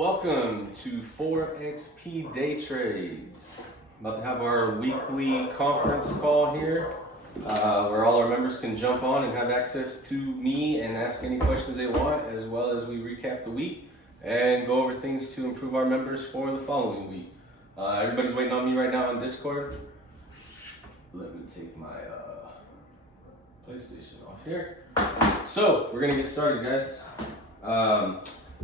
Welcome to 4XP Day Trades. About to have our weekly conference call here where all our members can jump on and have access to me and ask any questions they want, as well as we recap the week and go over things to improve our members for the following week. Everybody's waiting on me right now on Discord. Let me take my PlayStation off here. So we're gonna get started, guys.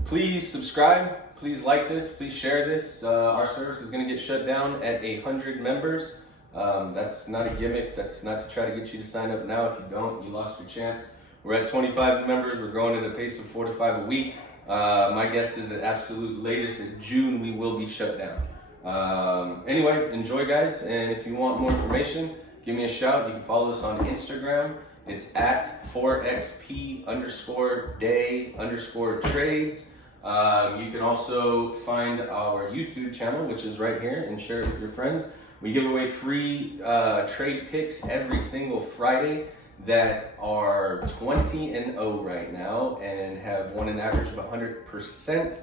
Please subscribe, please like this, please share this. Our service is gonna get shut down at 100 members. That's not a gimmick, that's not to try to get you to sign up now. If you don't, you lost your chance. We're at 25 members, we're growing at a pace of 4 to 5 a week. My guess is at absolute latest in June, we will be shut down. Anyway, enjoy guys, and if you want more information, give me a shout. You can follow us on Instagram. It's at 4XP_day_trades. You can also find our YouTube channel, which is right here, and share it with your friends. We give away free trade picks every single Friday that are 20-0 right now and have won an average of 100%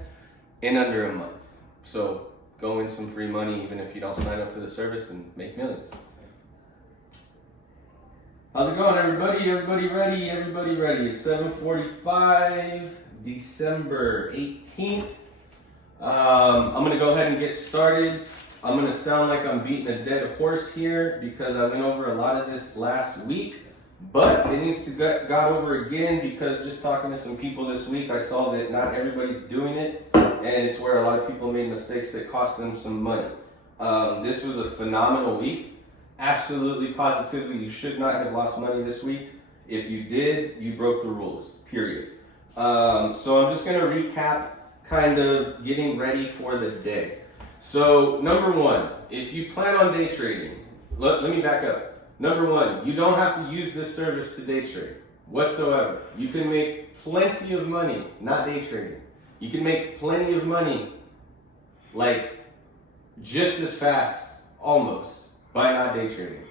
in under a month. So go win some free money even if you don't sign up for the service and make millions. How's it going, everybody? Everybody ready? Everybody ready? It's 7:45, December 18th. I'm gonna go ahead and get started. I'm gonna sound like I'm beating a dead horse here because I went over a lot of this last week, but it needs to get got over again because just talking to some people this week, I saw that not everybody's doing it, and it's where a lot of people made mistakes that cost them some money. This was a phenomenal week. Absolutely, positively, you should not have lost money this week. If you did, you broke the rules, period. So I'm just gonna recap kind of getting ready for the day. So number one, if you plan on day trading, let me back up. Number one, you don't have to use this service to day trade whatsoever. You can make plenty of money, not day trading. You can make plenty of money, like just as fast, almost, by not day trading.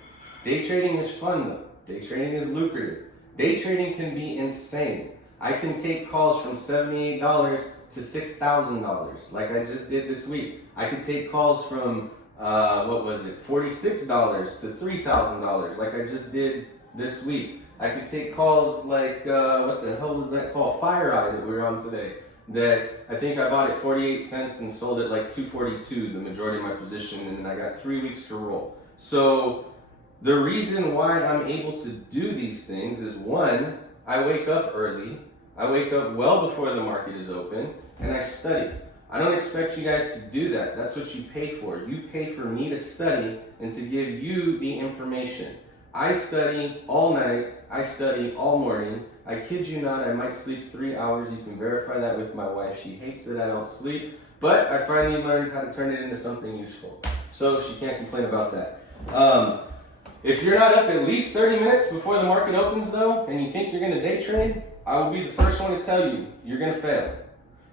Day trading is fun though. Day trading is lucrative. Day trading can be insane. I can take calls from $78 to $6,000 like I just did this week. I could take calls from, $46 to $3,000 like I just did this week. I could take calls like, what the hell was that called? FireEye that we were on today. That I think I bought it 48 cents and sold it like 242, the majority of my position, and then I got 3 weeks to roll. So the reason why I'm able to do these things is one, I wake up early, I wake up well before the market is open, and I study. I don't expect you guys to do that. That's what you pay for. You pay for me to study and to give you the information. I study all night, I study all morning. I kid you not, I might sleep 3 hours. You can verify that with my wife. She hates that I don't sleep, but I finally learned how to turn it into something useful. So she can't complain about that. If you're not up at least 30 minutes before the market opens though, and you think you're gonna day trade, I will be the first one to tell you, you're gonna fail.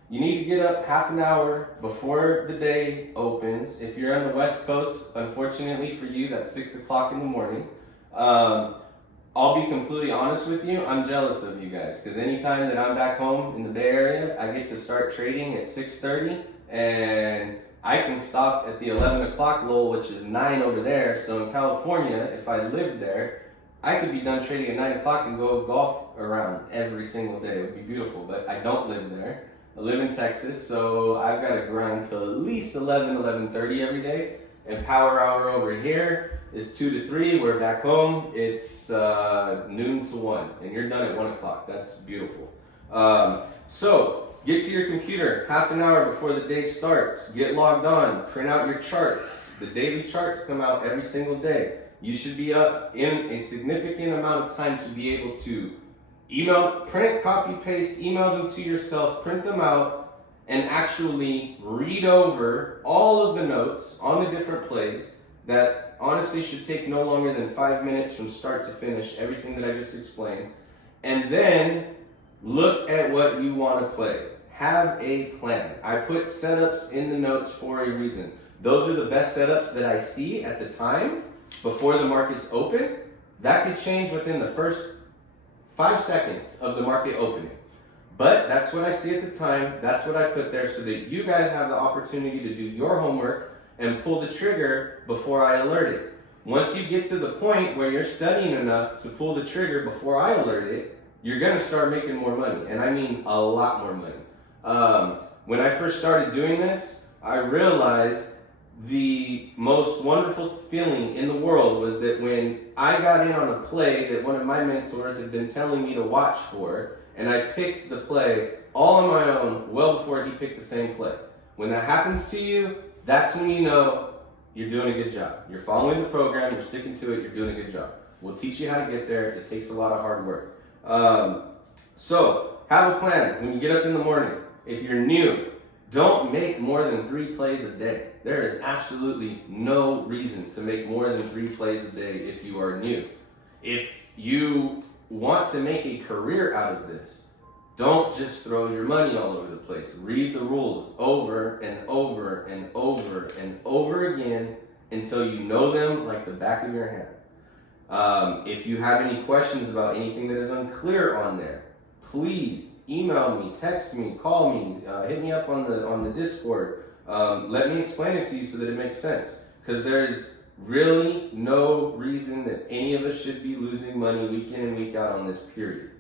You need to get up half an hour before the day opens. If you're on the West Coast, unfortunately for you, that's 6 o'clock in the morning. I'll be completely honest with you, I'm jealous of you guys, because anytime that I'm back home in the Bay Area, I get to start trading at 6:30, and I can stop at the 11 o'clock lull, which is 9 over there. So in California, if I lived there, I could be done trading at 9 o'clock and go golf around every single day. It would be beautiful, but I don't live there. I live in Texas, so I've got to grind till at least 11:30 every day. And power hour over here is 2 to 3. We're back home, it's noon to 1, and you're done at 1 o'clock. That's beautiful. So get to your computer half an hour before the day starts. Get logged on, print out your charts. The daily charts come out every single day. You should be up in a significant amount of time to be able to email, print, copy, paste, email them to yourself, print them out, and actually read over all of the notes on the different plays that honestly should take no longer than 5 minutes from start to finish, everything that I just explained. And then look at what you want to play. Have a plan. I put setups in the notes for a reason. Those are the best setups that I see at the time before the market's open. That could change within the first 5 seconds of the market opening. But that's what I see at the time. That's what I put there so that you guys have the opportunity to do your homework and pull the trigger before I alert it. Once you get to the point where you're studying enough to pull the trigger before I alert it, you're gonna start making more money. And I mean a lot more money. When I first started doing this, I realized the most wonderful feeling in the world was that when I got in on a play that one of my mentors had been telling me to watch for, and I picked the play all on my own well before he picked the same play. When that happens to you, that's when you know you're doing a good job. You're following the program, you're sticking to it, you're doing a good job. We'll teach you how to get there. It takes a lot of hard work. So have a plan when you get up in the morning. If you're new, don't make more than 3 plays a day. There is absolutely no reason to make more than 3 plays a day if you are new. If you want to make a career out of this, don't just throw your money all over the place. Read the rules over and over and over and over again until you know them like the back of your hand. If you have any questions about anything that is unclear on there, please email me, text me, call me, hit me up on the Discord. Let me explain it to you so that it makes sense. Because there's really no reason that any of us should be losing money week in and week out on this period.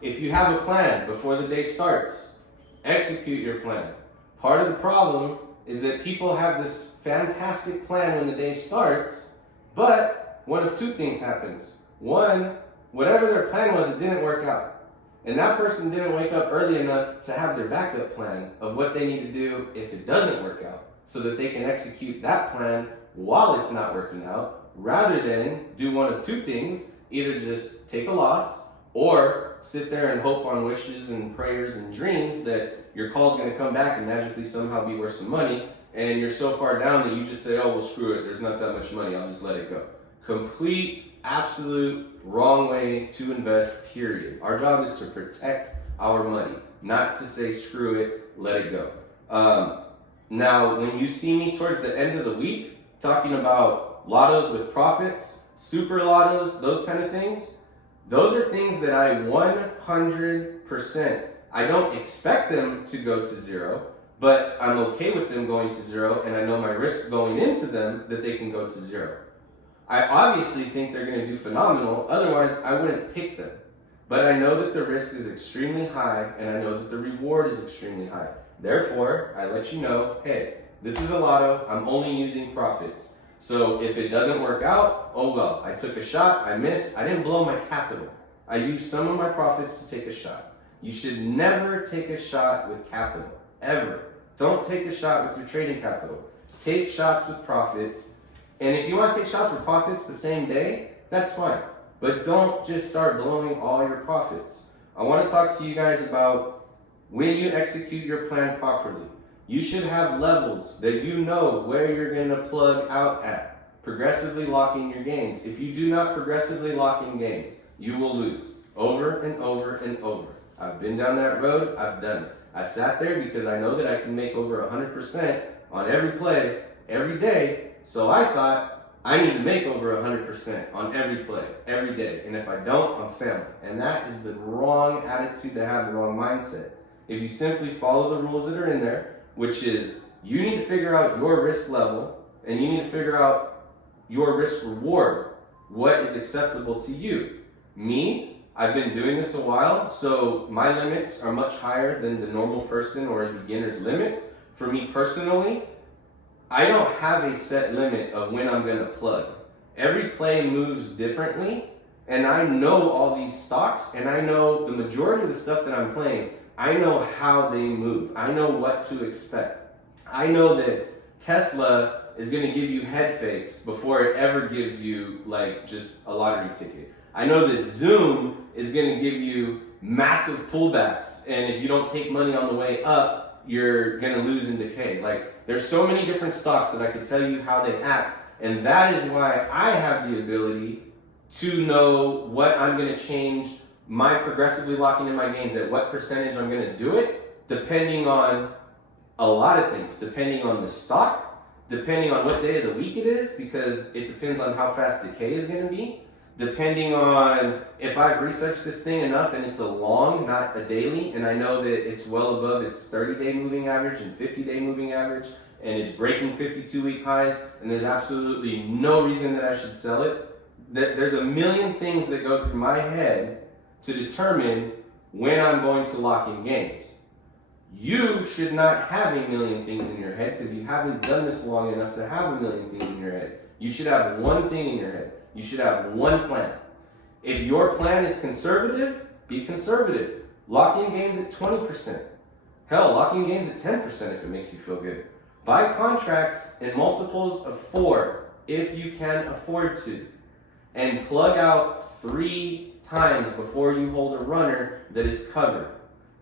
If you have a plan before the day starts, execute your plan. Part of the problem is that people have this fantastic plan when the day starts, but one of 2 things happens. One, whatever their plan was, it didn't work out. And that person didn't wake up early enough to have their backup plan of what they need to do if it doesn't work out, so that they can execute that plan while it's not working out, rather than do one of 2 things, either just take a loss or sit there and hope on wishes and prayers and dreams that your call's going to come back and magically somehow be worth some money, and you're so far down that you just say, oh, well, screw it, there's not that much money, I'll just let it go. Complete, absolute wrong way to invest, period. Our job is to protect our money, not to say, screw it, let it go. Now, when you see me towards the end of the week talking about lottos with profits, super lottos, those kind of things, those are things that I 100%, I don't expect them to go to 0, but I'm okay with them going to 0, and I know my risk going into them that they can go to 0. I obviously think they're going to do phenomenal, otherwise I wouldn't pick them. But I know that the risk is extremely high, and I know that the reward is extremely high. Therefore, I let you know, hey, this is a lotto, I'm only using profits. So if it doesn't work out, oh well, I took a shot, I missed, I didn't blow my capital. I used some of my profits to take a shot. You should never take a shot with capital, ever. Don't take a shot with your trading capital. Take shots with profits. And if you want to take shots with profits the same day, that's fine. But don't just start blowing all your profits. I want to talk to you guys about when you execute your plan properly. You should have levels that you know where you're going to plug out at, progressively locking your gains. If you do not progressively lock in gains, you will lose over and over and over. I've been down that road, I've done it. I sat there because I know that I can make over 100% on every play, every day, so I thought I need to make over 100% on every play, every day, and if I don't, I'm failing. And that is the wrong attitude to have, the wrong mindset. If you simply follow the rules that are in there, which is you need to figure out your risk level and you need to figure out your risk reward, what is acceptable to you. Me, I've been doing this a while, so my limits are much higher than the normal person or a beginner's limits. For me personally, I don't have a set limit of when I'm going to plug. Every play moves differently, and I know all these stocks, and I know the majority of the stuff that I'm playing. I know how they move. I know what to expect. I know that Tesla is going to give you head fakes before it ever gives you like just a lottery ticket. I know that Zoom is going to give you massive pullbacks, and if you don't take money on the way up, you're going to lose and decay. Like, there's so many different stocks that I could tell you how they act, and that is why I have the ability to know what I'm going to change my progressively locking in my gains, at what percentage I'm going to do it, depending on a lot of things, depending on the stock, depending on what day of the week it is, because it depends on how fast decay is going to be, depending on if I've researched this thing enough and it's a long, not a daily, and I know that it's well above its 30-day moving average and 50-day moving average, and it's breaking 52-week highs, and there's absolutely no reason that I should sell it. There's a million things that go through my head to determine when I'm going to lock in gains. You should not have a million things in your head because you haven't done this long enough to have a million things in your head. You should have one thing in your head. You should have one plan. If your plan is conservative, be conservative. Lock in gains at 20%. Hell, lock in gains at 10% if it makes you feel good. Buy contracts in multiples of 4 if you can afford to. And plug out 3 times before you hold a runner that is covered.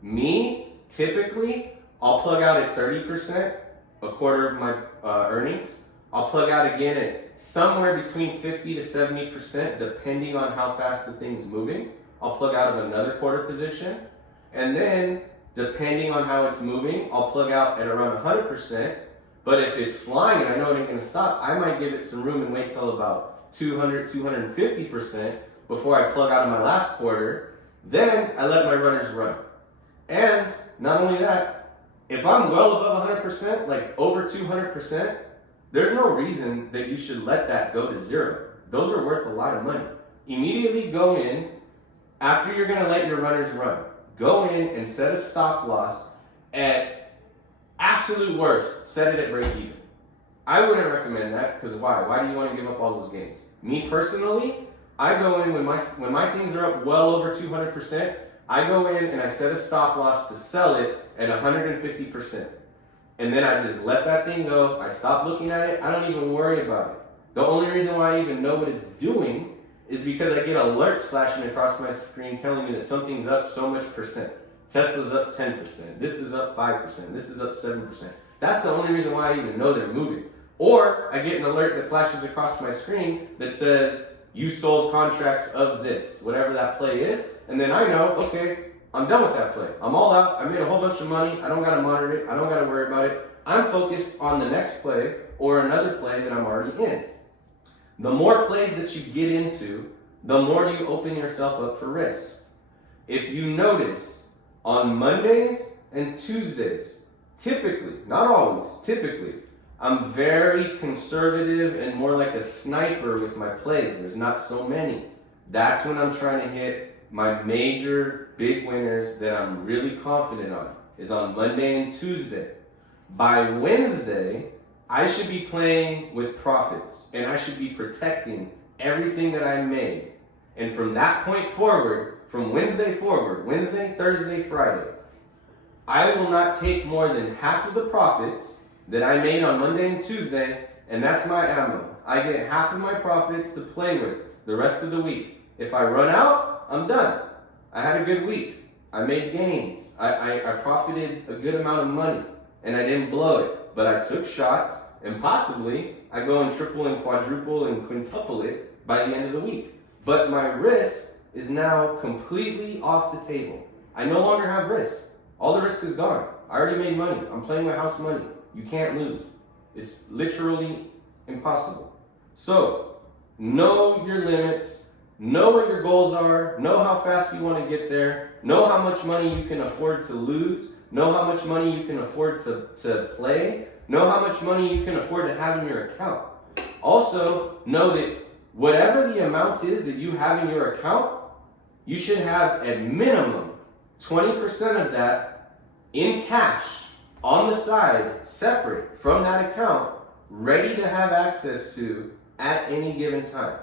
Me, typically, I'll plug out at 30%, a quarter of my earnings. I'll plug out again at somewhere between 50 to 70%, depending on how fast the thing's moving. I'll plug out of another quarter position. And then, depending on how it's moving, I'll plug out at around 100%. But if it's flying and I know it ain't gonna stop, I might give it some room and wait till about 200, 250% before I plug out of my last quarter. Then I let my runners run. And not only that, if I'm well above 100%, like over 200%, there's no reason that you should let that go to 0. Those are worth a lot of money. Immediately go in, after you're gonna let your runners run, go in and set a stop loss at absolute worst, set it at break even. I wouldn't recommend that, because why? Why do you want to give up all those gains? Me personally, I go in when my things are up well over 200%, I go in and I set a stop loss to sell it at 150%. And then I just let that thing go. I stop looking at it. I don't even worry about it. The only reason why I even know what it's doing is because I get alerts flashing across my screen telling me that something's up so much percent. Tesla's up 10%. This is up 5%. This is up 7%. That's the only reason why I even know they're moving. Or I get an alert that flashes across my screen that says, you sold contracts of this, whatever that play is. And then I know, okay, I'm done with that play. I'm all out. I made a whole bunch of money. I don't got to monitor it. I don't got to worry about it. I'm focused on the next play or another play that I'm already in. The more plays that you get into, the more you open yourself up for risk. If you notice, on Mondays and Tuesdays, typically, not always, typically, I'm very conservative and more like a sniper with my plays. There's not so many. That's when I'm trying to hit my major big winners that I'm really confident on, is on Monday and Tuesday. By Wednesday, I should be playing with profits and I should be protecting everything that I made. And from that point forward, from Wednesday forward, Wednesday, Thursday, Friday, I will not take more than half of the profits that I made on Monday and Tuesday, and that's my ammo. I get half of my profits to play with the rest of the week. If I run out, I'm done. I had a good week. I made gains. I profited a good amount of money, and I didn't blow it. But I took shots, and possibly I go and triple and quadruple and quintuple it by the end of the week. But my risk is now completely off the table. I no longer have risk. All the risk is gone. I already made money. I'm playing with house money. You can't lose. It's literally impossible. So, know your limits. Know what your goals are. Know how fast you want to get there. Know how much money you can afford to lose. Know how much money you can afford to play. Know how much money you can afford to have in your account. Also, know that whatever the amount is that you have in your account, you should have at minimum 20% of that in cash on the side, separate from that account, ready to have access to at any given time.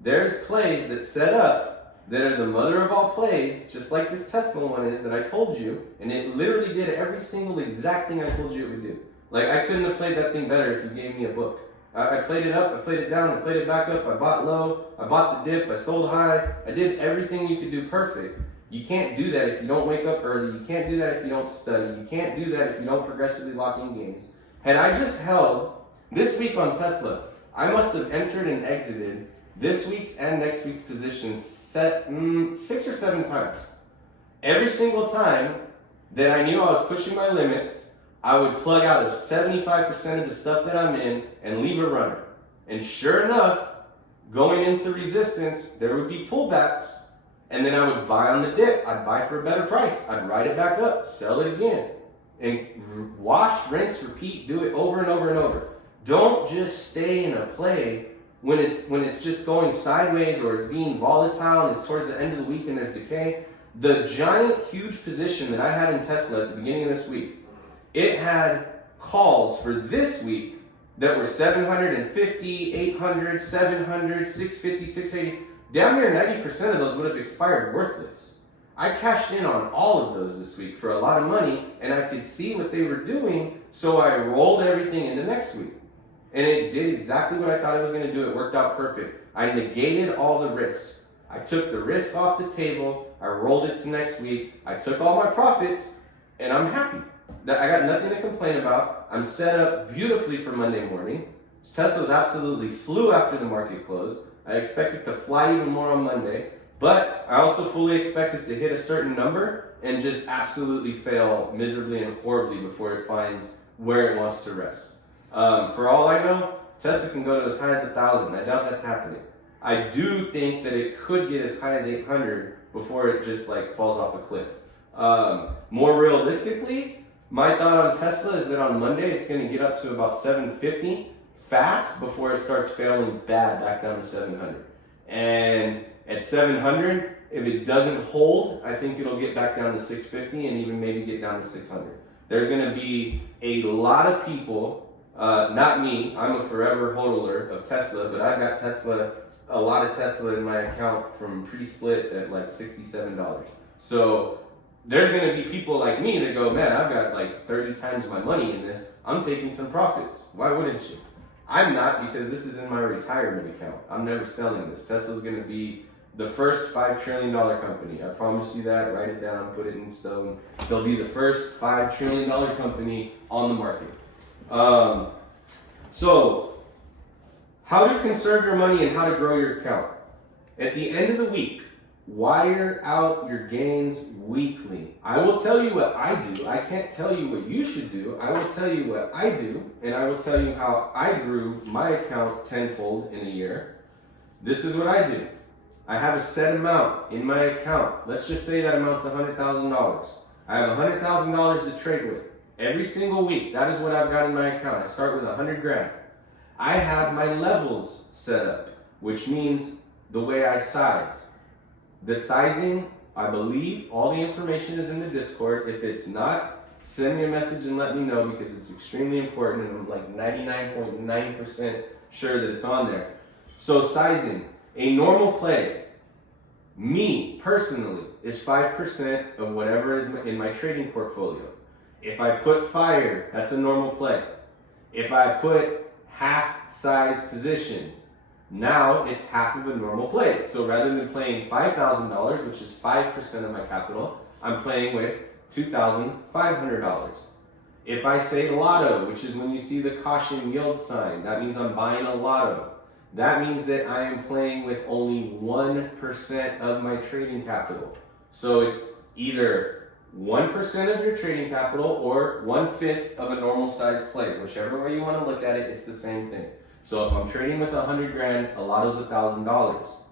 There's plays that set up that are the mother of all plays, just like this Tesla one is that I told you, and it literally did every single exact thing I told you it would do. Like, I couldn't have played that thing better if you gave me a book. I played it up, I played it down, I played it back up, I bought low, I bought the dip, I sold high, I did everything you could do perfect. You can't do that if you don't wake up early, you can't do that if you don't study, you can't do that if you don't progressively lock in gains. Had I just held, this week on Tesla, I must have entered and exited this week's and next week's positions 6 or 7 times. Every single time that I knew I was pushing my limits, I would plug out of 75% of the stuff that I'm in and leave a runner. And sure enough, going into resistance, there would be pullbacks, and then I would buy on the dip. I'd buy for a better price. I'd ride it back up, sell it again, and wash, rinse, repeat, do it over and over and over. Don't just stay in a play when it's just going sideways or it's being volatile and it's towards the end of the week and there's decay. The giant, huge position that I had in Tesla at the beginning of this week, it had calls for this week that were 750, 800, 700, 650, 680. Damn near 90% of those would have expired worthless. I cashed in on all of those this week for a lot of money, and I could see what they were doing, so I rolled everything into next week. And it did exactly what I thought it was going to do. It worked out perfect. I negated all the risk. I took the risk off the table. I rolled it to next week. I took all my profits, and I'm happy. I got nothing to complain about. I'm set up beautifully for Monday morning. Tesla's absolutely flew after the market closed. I expect it to fly even more on Monday, but I also fully expect it to hit a certain number and just absolutely fail miserably and horribly before it finds where it wants to rest. For all I know, Tesla can go to as high as 1,000. I doubt that's happening. I do think that it could get as high as 800 before it just like falls off a cliff. More realistically, my thought on Tesla is that on Monday it's going to get up to about 750 fast before it starts failing bad back down to 700. And at 700, if it doesn't hold, I think it'll get back down to 650 and even maybe get down to 600. There's going to be a lot of people, not me, I'm a forever hodler of Tesla, but I've got a lot of Tesla in my account from pre-split at like $67. So there's going to be people like me that go, man, I've got like 30 times my money in this. I'm taking some profits. Why wouldn't you? I'm not, because this is in my retirement account. I'm never selling this. Tesla's going to be the first $5 trillion company. I promise you that. Write it down, put it in stone. They'll be the first $5 trillion company on the market. So, how to conserve your money and how to grow your account. At the end of the week, wire out your gains weekly. I will tell you what I do. I can't tell you what you should do. I will tell you what I do, and I will tell you how I grew my account tenfold in a year. This is what I do. I have a set amount in my account. Let's just say that amount's $100,000. I have $100,000 to trade with. Every single week, that is what I've got in my account. I start with 100 grand. I have my levels set up, which means the way I size. The sizing, I believe all the information is in the Discord. If it's not, send me a message and let me know, because it's extremely important and I'm like 99.9% sure that it's on there. So sizing, a normal play, me personally, is 5% of whatever is in my trading portfolio. If I put fire, that's a normal play. If I put half size position, now it's half of a normal play. So rather than playing $5,000, which is 5% of my capital, I'm playing with $2,500. If I say lotto, which is when you see the caution yield sign, that means I'm buying a lotto. That means that I am playing with only 1% of my trading capital. So it's either 1% of your trading capital or 1/5 of a normal size play. Whichever way you want to look at it, it's the same thing. So if I'm trading with 100 grand, a lotto's $1,000.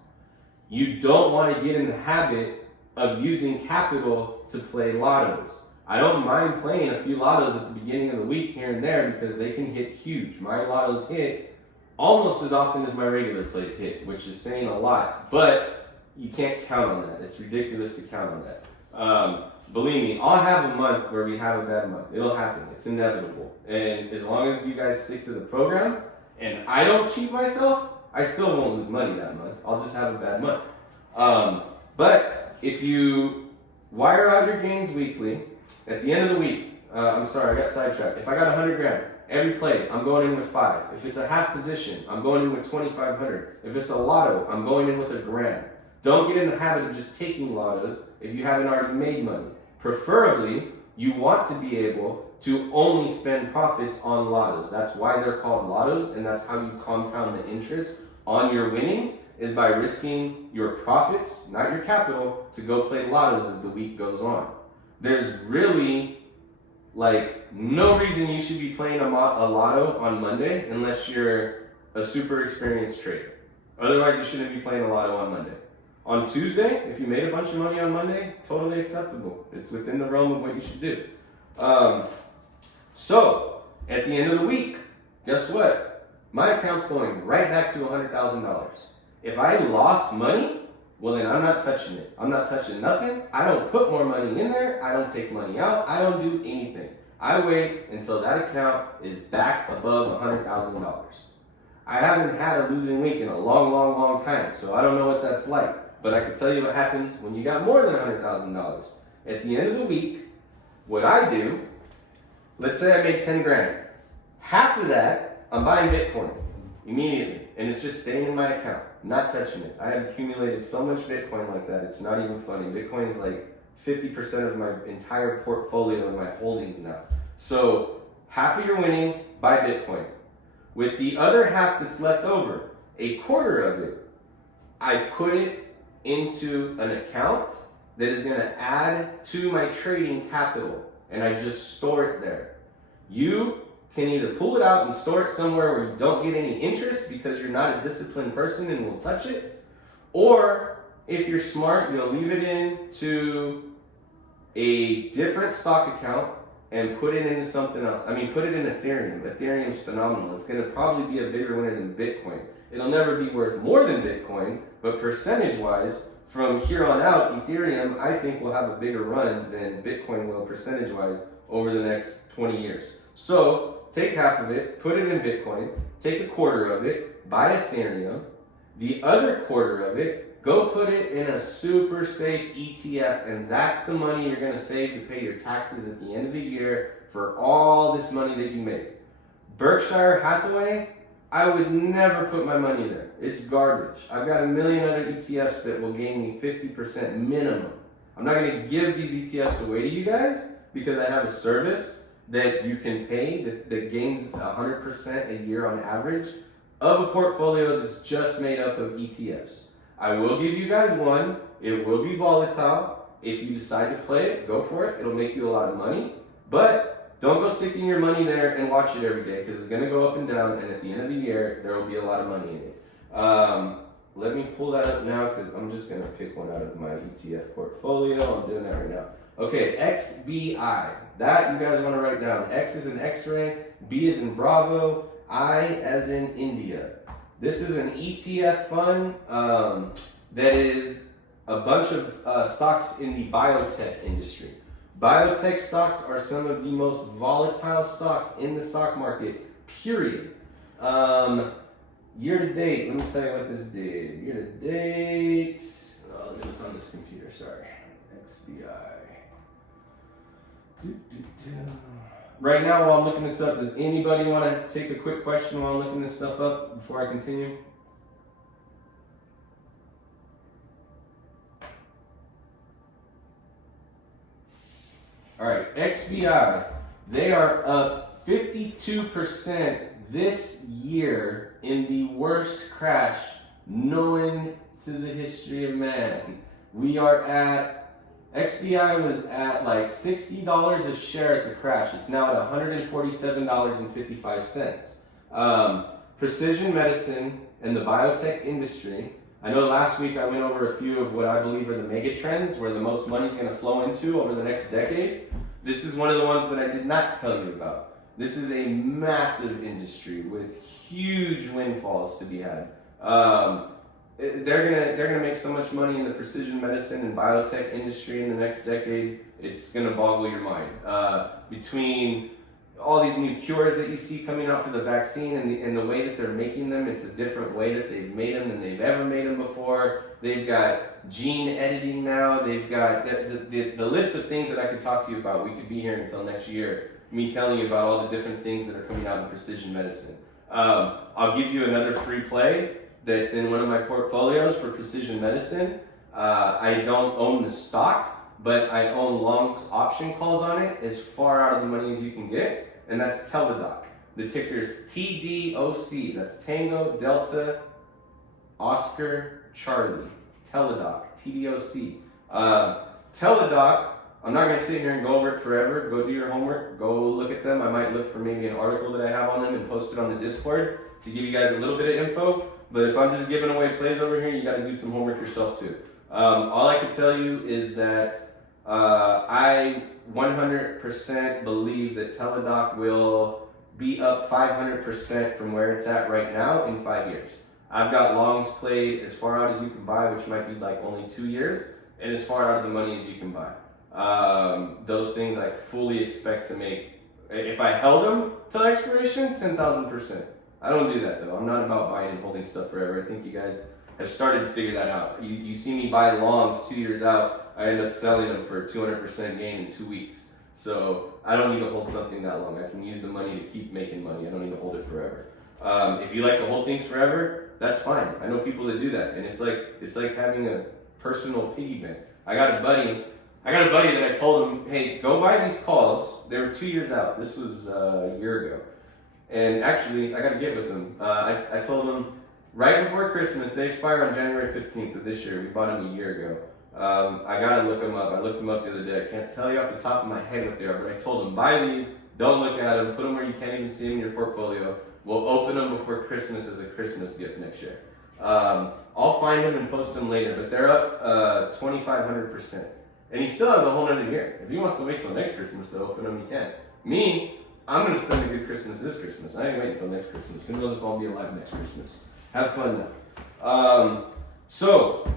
You don't want to get in the habit of using capital to play lottos. I don't mind playing a few lottos at the beginning of the week here and there because they can hit huge. My lottos hit almost as often as my regular plays hit, which is saying a lot. But you can't count on that. It's ridiculous to count on that. Believe me, I'll have a month where we have a bad month. It'll happen. It's inevitable. And as long as you guys stick to the program, and I don't cheat myself, I still won't lose money that month. I'll just have a bad month. But if you wire out your gains weekly, at the end of the week, I got sidetracked. If I got 100 grand, every play, I'm going in with 5. If it's a half position, I'm going in with 2,500. If it's a lotto, I'm going in with $1,000. Don't get in the habit of just taking lottos if you haven't already made money. Preferably, you want to be able to only spend profits on lottos. That's why they're called lottos, and that's how you compound the interest on your winnings, is by risking your profits, not your capital, to go play lottos as the week goes on. There's really no reason you should be playing a lotto on Monday unless you're a super experienced trader. Otherwise, you shouldn't be playing a lotto on Monday. On Tuesday, if you made a bunch of money on Monday, totally acceptable. It's within the realm of what you should do. So, at the end of the week, guess what? My account's going right back to $100,000. If I lost money, well then I'm not touching it. I'm not touching nothing. I don't put more money in there. I don't take money out. I don't do anything. I wait until that account is back above $100,000. I haven't had a losing week in a long time, so I don't know what that's like. But I can tell you what happens when you got more than $100,000. At the end of the week, what I do, let's say I made 10 grand. Half of that, I'm buying Bitcoin immediately, and it's just staying in my account, not touching it. I have accumulated so much Bitcoin like that, it's not even funny. Bitcoin is like 50% of my entire portfolio of my holdings now. So half of your winnings, buy Bitcoin. With the other half that's left over, a quarter of it, I put it into an account that is going to add to my trading capital, and I just store it there. You can either pull it out and store it somewhere where you don't get any interest because you're not a disciplined person and will touch it, or if you're smart, you'll leave it into a different stock account and put it into something else. I mean, put it in Ethereum. Ethereum's phenomenal. It's going to probably be a bigger winner than Bitcoin. It'll never be worth more than Bitcoin, but percentage-wise, from here on out, Ethereum, I think, will have a bigger run than Bitcoin will percentage-wise over the next 20 years. So take half of it, put it in Bitcoin, take a quarter of it, buy Ethereum, the other quarter of it, go put it in a super safe ETF, and that's the money you're going to save to pay your taxes at the end of the year for all this money that you make. Berkshire Hathaway, I would never put my money there. It's garbage. I've got a million other ETFs that will gain me 50% minimum. I'm not going to give these ETFs away to you guys because I have a service that you can pay that gains 100% a year on average of a portfolio that's just made up of ETFs. I will give you guys one. It will be volatile. If you decide to play it, go for it. It'll make you a lot of money. But don't go sticking your money there and watch it every day because it's going to go up and down, and at the end of the year, there will be a lot of money in it. Let me pull that up now because I'm just going to pick one out of my ETF portfolio. I'm doing that right now. Okay, XBI. That you guys want to write down. X is in X-ray, B is in Bravo, I as in India. This is an ETF fund that is a bunch of stocks in the biotech industry. Biotech stocks are some of the most volatile stocks in the stock market, period. Year to date, let me tell you what this did. Year to date, oh, let me look on this computer, sorry. XBI. Right now, while I'm looking this up, does anybody want to take a quick question while I'm looking this stuff up before I continue? All right, XBI, they are up 52% this year in the worst crash known to the history of man. We are at, XBI was at like $60 a share at the crash. It's now at $147.55. Precision medicine and the biotech industry. I know last week I went over a few of what I believe are the mega trends where the most money is going to flow into over the next decade. This is one of the ones that I did not tell you about. This is a massive industry with huge windfalls to be had. They're gonna make so much money in the precision medicine and biotech industry in the next decade. It's gonna boggle your mind. Between all these new cures that you see coming out for the vaccine and the way that they're making them, it's a different way that they've made them than they've ever made them before. They've got gene editing now. They've got the list of things that I could talk to you about. We could be here until next year, me telling you about all the different things that are coming out in precision medicine. I'll give you another free play that's in one of my portfolios for precision medicine. I don't own the stock, but I own long option calls on it as far out of the money as you can get, and that's Teladoc. The ticker's TDOC. That's Tango, Delta, Oscar, Charlie. Teladoc, TDOC. Teladoc, I'm not going to sit here and go over it forever. Go do your homework. Go look at them. I might look for maybe an article that I have on them and post it on the Discord to give you guys a little bit of info. But if I'm just giving away plays over here, you got to do some homework yourself too. All I can tell you is that I 100% believe that Teledoc will be up 500% from where it's at right now in 5 years. I've got longs played as far out as you can buy, which might be like only 2 years, and as far out of the money as you can buy. Those things I fully expect to make, if I held them till expiration, 10,000%. I don't do that though. I'm not about buying and holding stuff forever. I think you guys have started to figure that out. You see me buy longs 2 years out, I end up selling them for 200% gain in 2 weeks. So I don't need to hold something that long. I can use the money to keep making money. I don't need to hold it forever. If you like to hold things forever, that's fine. I know people that do that, and it's like having a personal piggy bank. I got a buddy that I told him, hey, go buy these calls. They were 2 years out. This was a year ago. And actually, I got to get with them. I told them right before Christmas, they expire on January 15th of this year. We bought them a year ago. I got to look them up. I looked them up the other day. I can't tell you off the top of my head what they are, but I told them, buy these, don't look at them, put them where you can't even see them in your portfolio. We'll open them before Christmas as a Christmas gift next year. I'll find them and post them later, but they're up 2,500%. And he still has a whole other year. If he wants to wait till next Christmas to open them, he can. Me, I'm going to spend a good Christmas this Christmas. I ain't waiting until next Christmas. Who knows if I'll be alive next Christmas. Have fun now. So,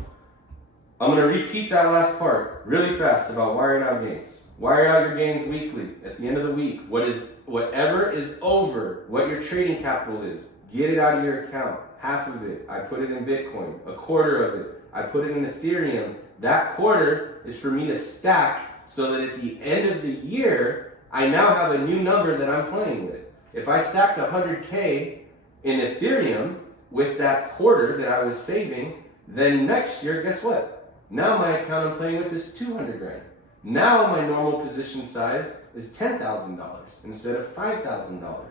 I'm going to repeat that last part really fast about wiring out gains. Wire out your gains weekly. At the end of the week, whatever is over what your trading capital is, get it out of your account. Half of it, I put it in Bitcoin. A quarter of it, I put it in Ethereum. That quarter is for me to stack so that at the end of the year, I now have a new number that I'm playing with. If I stacked 100K in Ethereum with that quarter that I was saving, then next year, guess what? Now my account I'm playing with is 200 grand. Now my normal position size is $10,000 instead of $5,000.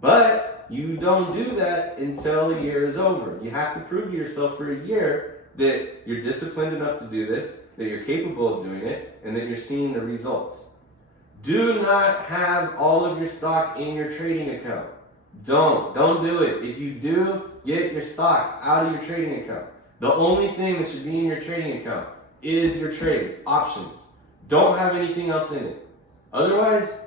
But you don't do that until the year is over. You have to prove to yourself for a year that you're disciplined enough to do this, that you're capable of doing it, and that you're seeing the results. Do not have all of your stock in your trading account. Don't do it. If you do, get your stock out of your trading account. The only thing that should be in your trading account is your trades, options. Don't have anything else in it. Otherwise,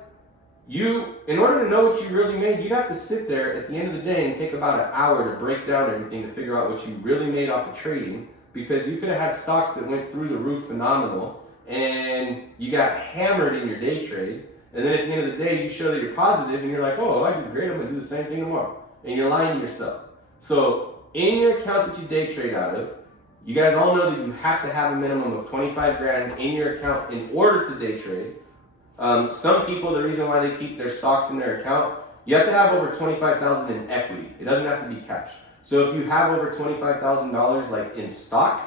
in order to know what you really made, you'd have to sit there at the end of the day and take about an hour to break down everything to figure out what you really made off of trading, because you could have had stocks that went through the roof phenomenal and you got hammered in your day trades, and then at the end of the day you show that you're positive and you're like, oh, I did great, I'm gonna do the same thing tomorrow, and you're lying to yourself. So in your account that you day trade out of, you guys all know that you have to have a minimum of 25 grand in your account in order to day trade. Some people, the reason why they keep their stocks in their account, you have to have over 25,000 in equity. It doesn't have to be cash. So if you have over $25,000 like in stock,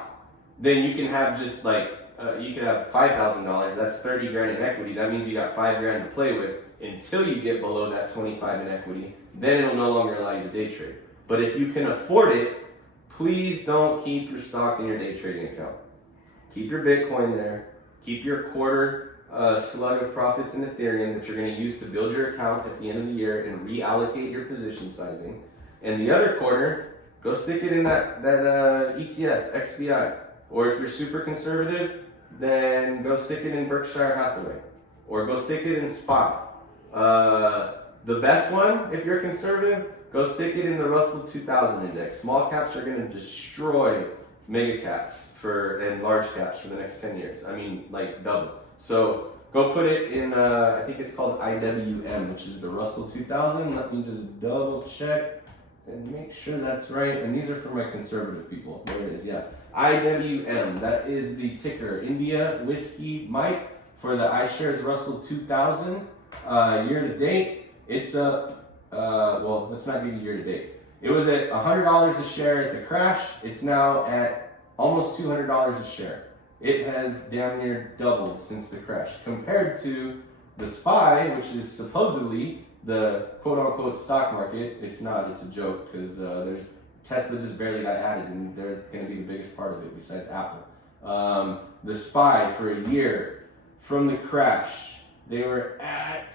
then you can have just like, you could have $5,000. That's 30 grand in equity. That means you got 5 grand to play with until you get below that 25 in equity. Then it'll no longer allow you to day trade. But if you can afford it, please don't keep your stock in your day trading account. Keep your Bitcoin there. Keep your quarter slug of profits in Ethereum that you're going to use to build your account at the end of the year and reallocate your position sizing. And the other quarter, go stick it in that ETF, XBI. Or if you're super conservative, then go stick it in Berkshire Hathaway. Or go stick it in SPY. The best one, if you're conservative, go stick it in the Russell 2000 index. Small caps are going to destroy mega caps and large caps for the next 10 years. I mean, like double. So go put it in, I think it's called IWM, which is the Russell 2000. Let me just double check and make sure that's right. And these are for my conservative people. There it is, yeah. IWM, that is the ticker. India Whiskey Mike for the iShares Russell 2000. Year to date, it's up, well, let's not give you year to date. It was at $100 a share at the crash. It's now at almost $200 a share. It has damn near doubled since the crash compared to the SPY, which is supposedly the quote-unquote stock market. It's not, it's a joke, because Tesla just barely got added and they're going to be the biggest part of it besides Apple. The SPY for a year from the crash. They were at,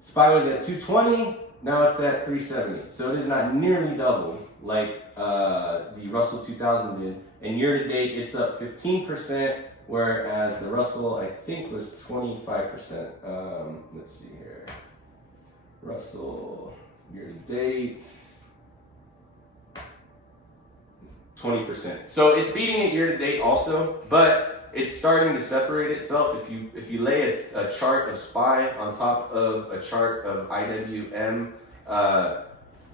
SPY was at 220, now it's at 370. So it is not nearly double like the Russell 2000 did. And year to date, it's up 15%, whereas the Russell, I think, was 25%. Let's see here. Russell, year to date, 20%. So it's beating it year to date also, but it's starting to separate itself. If you lay a chart of SPY on top of a chart of IWM,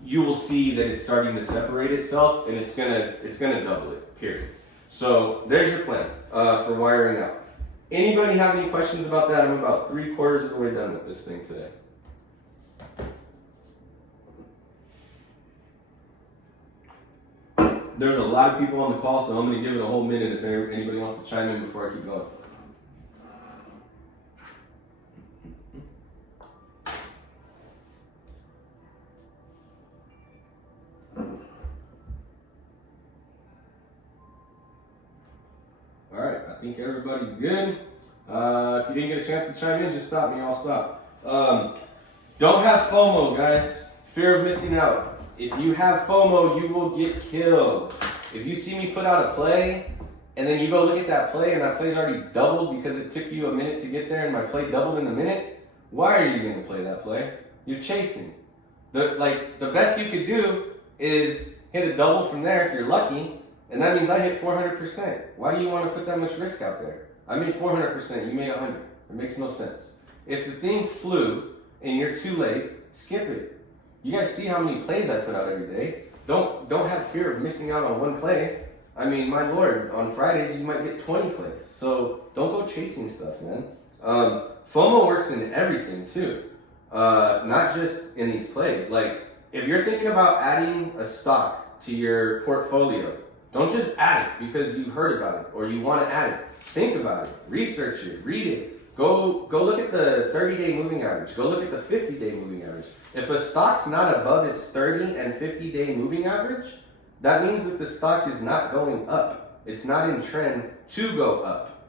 you will see that it's starting to separate itself, and it's gonna double it. Period. So there's your plan for wiring out. Anybody have any questions about that? I'm about 3/4 of the way done with this thing today. There's a lot of people on the call, so I'm going to give it a whole minute if anybody wants to chime in before I keep going. All right, I think everybody's good. If you didn't get a chance to chime in, just stop me, I'll stop. Don't have FOMO, guys. Fear of missing out. If you have FOMO, you will get killed. If you see me put out a play, and then you go look at that play, and that play's already doubled because it took you a minute to get there, and my play doubled in a minute, why are you going to play that play? You're chasing. The best you could do is hit a double from there if you're lucky, and that means I hit 400%. Why do you want to put that much risk out there? I made 400%, you made 100. It makes no sense. If the thing flew and you're too late, skip it. You guys see how many plays I put out every day. Don't have fear of missing out on one play. I mean, my lord, on Fridays you might get 20 plays. So don't go chasing stuff, man. FOMO works in everything too, not just in these plays. Like, if you're thinking about adding a stock to your portfolio, don't just add it because you heard about it or you want to add it. Think about it, research it, read it. Go look at the 30-day moving average. Go look at the 50-day moving average. If a stock's not above its 30 and 50-day moving average, that means that the stock is not going up. It's not in trend to go up.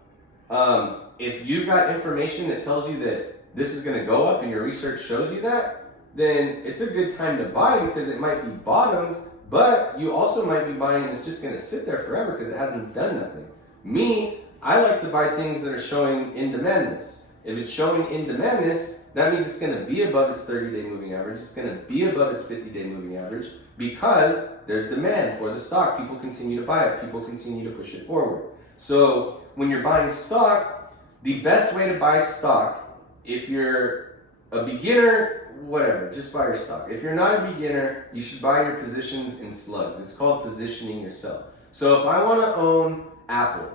If you've got information that tells you that this is going to go up and your research shows you that, then it's a good time to buy because it might be bottomed, but you also might be buying and it's just going to sit there forever because it hasn't done nothing. Me, I like to buy things that are showing in demandness. If it's showing in demandness, that means it's going to be above its 30-day moving average. It's going to be above its 50-day moving average because there's demand for the stock. People continue to buy it. People continue to push it forward. So when you're buying stock, the best way to buy stock, if you're a beginner, whatever, just buy your stock. If you're not a beginner, you should buy your positions in slugs. It's called positioning yourself. So if I want to own Apple,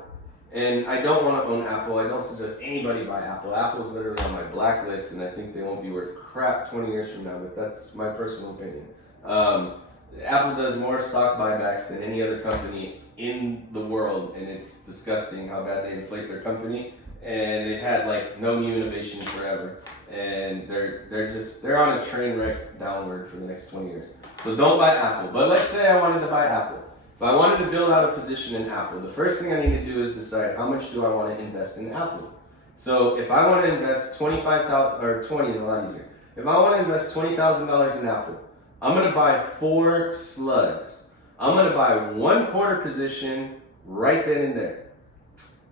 and I don't want to own Apple, I don't suggest anybody buy Apple. Apple's literally on my blacklist, and I think they won't be worth crap 20 years from now, but that's my personal opinion. Apple does more stock buybacks than any other company in the world, and it's disgusting how bad they inflate their company. And they've had like no new innovations forever, and they're on a train wreck downward for the next 20 years. So don't buy Apple. But let's say I wanted to buy Apple. If I wanted to build out a position in Apple, the first thing I need to do is decide how much do I want to invest in Apple. So if I want to invest $25,000, or 20 is a lot easier. If I want to invest $20,000 in Apple, I'm going to buy 4 slugs. I'm going to buy 1/4 position right then and there.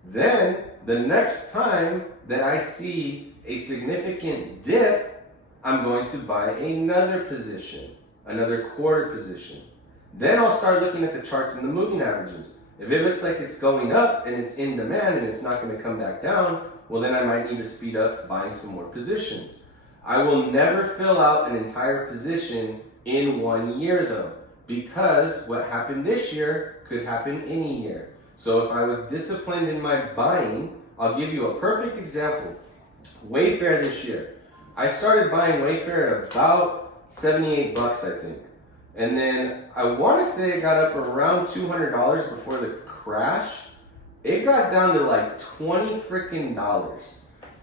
Then the next time that I see a significant dip, I'm going to buy another position, another 1/4 position. Then I'll start looking at the charts and the moving averages. If it looks like it's going up and it's in demand and it's not going to come back down, well then I might need to speed up buying some more positions. I will never fill out an entire position in 1 year though, because what happened this year could happen any year. So if I was disciplined in my buying, I'll give you a perfect example. Wayfair this year. I started buying Wayfair at about 78 bucks, I think. And then I want to say it got up around $200 before the crash. It got down to like $20 freaking dollars.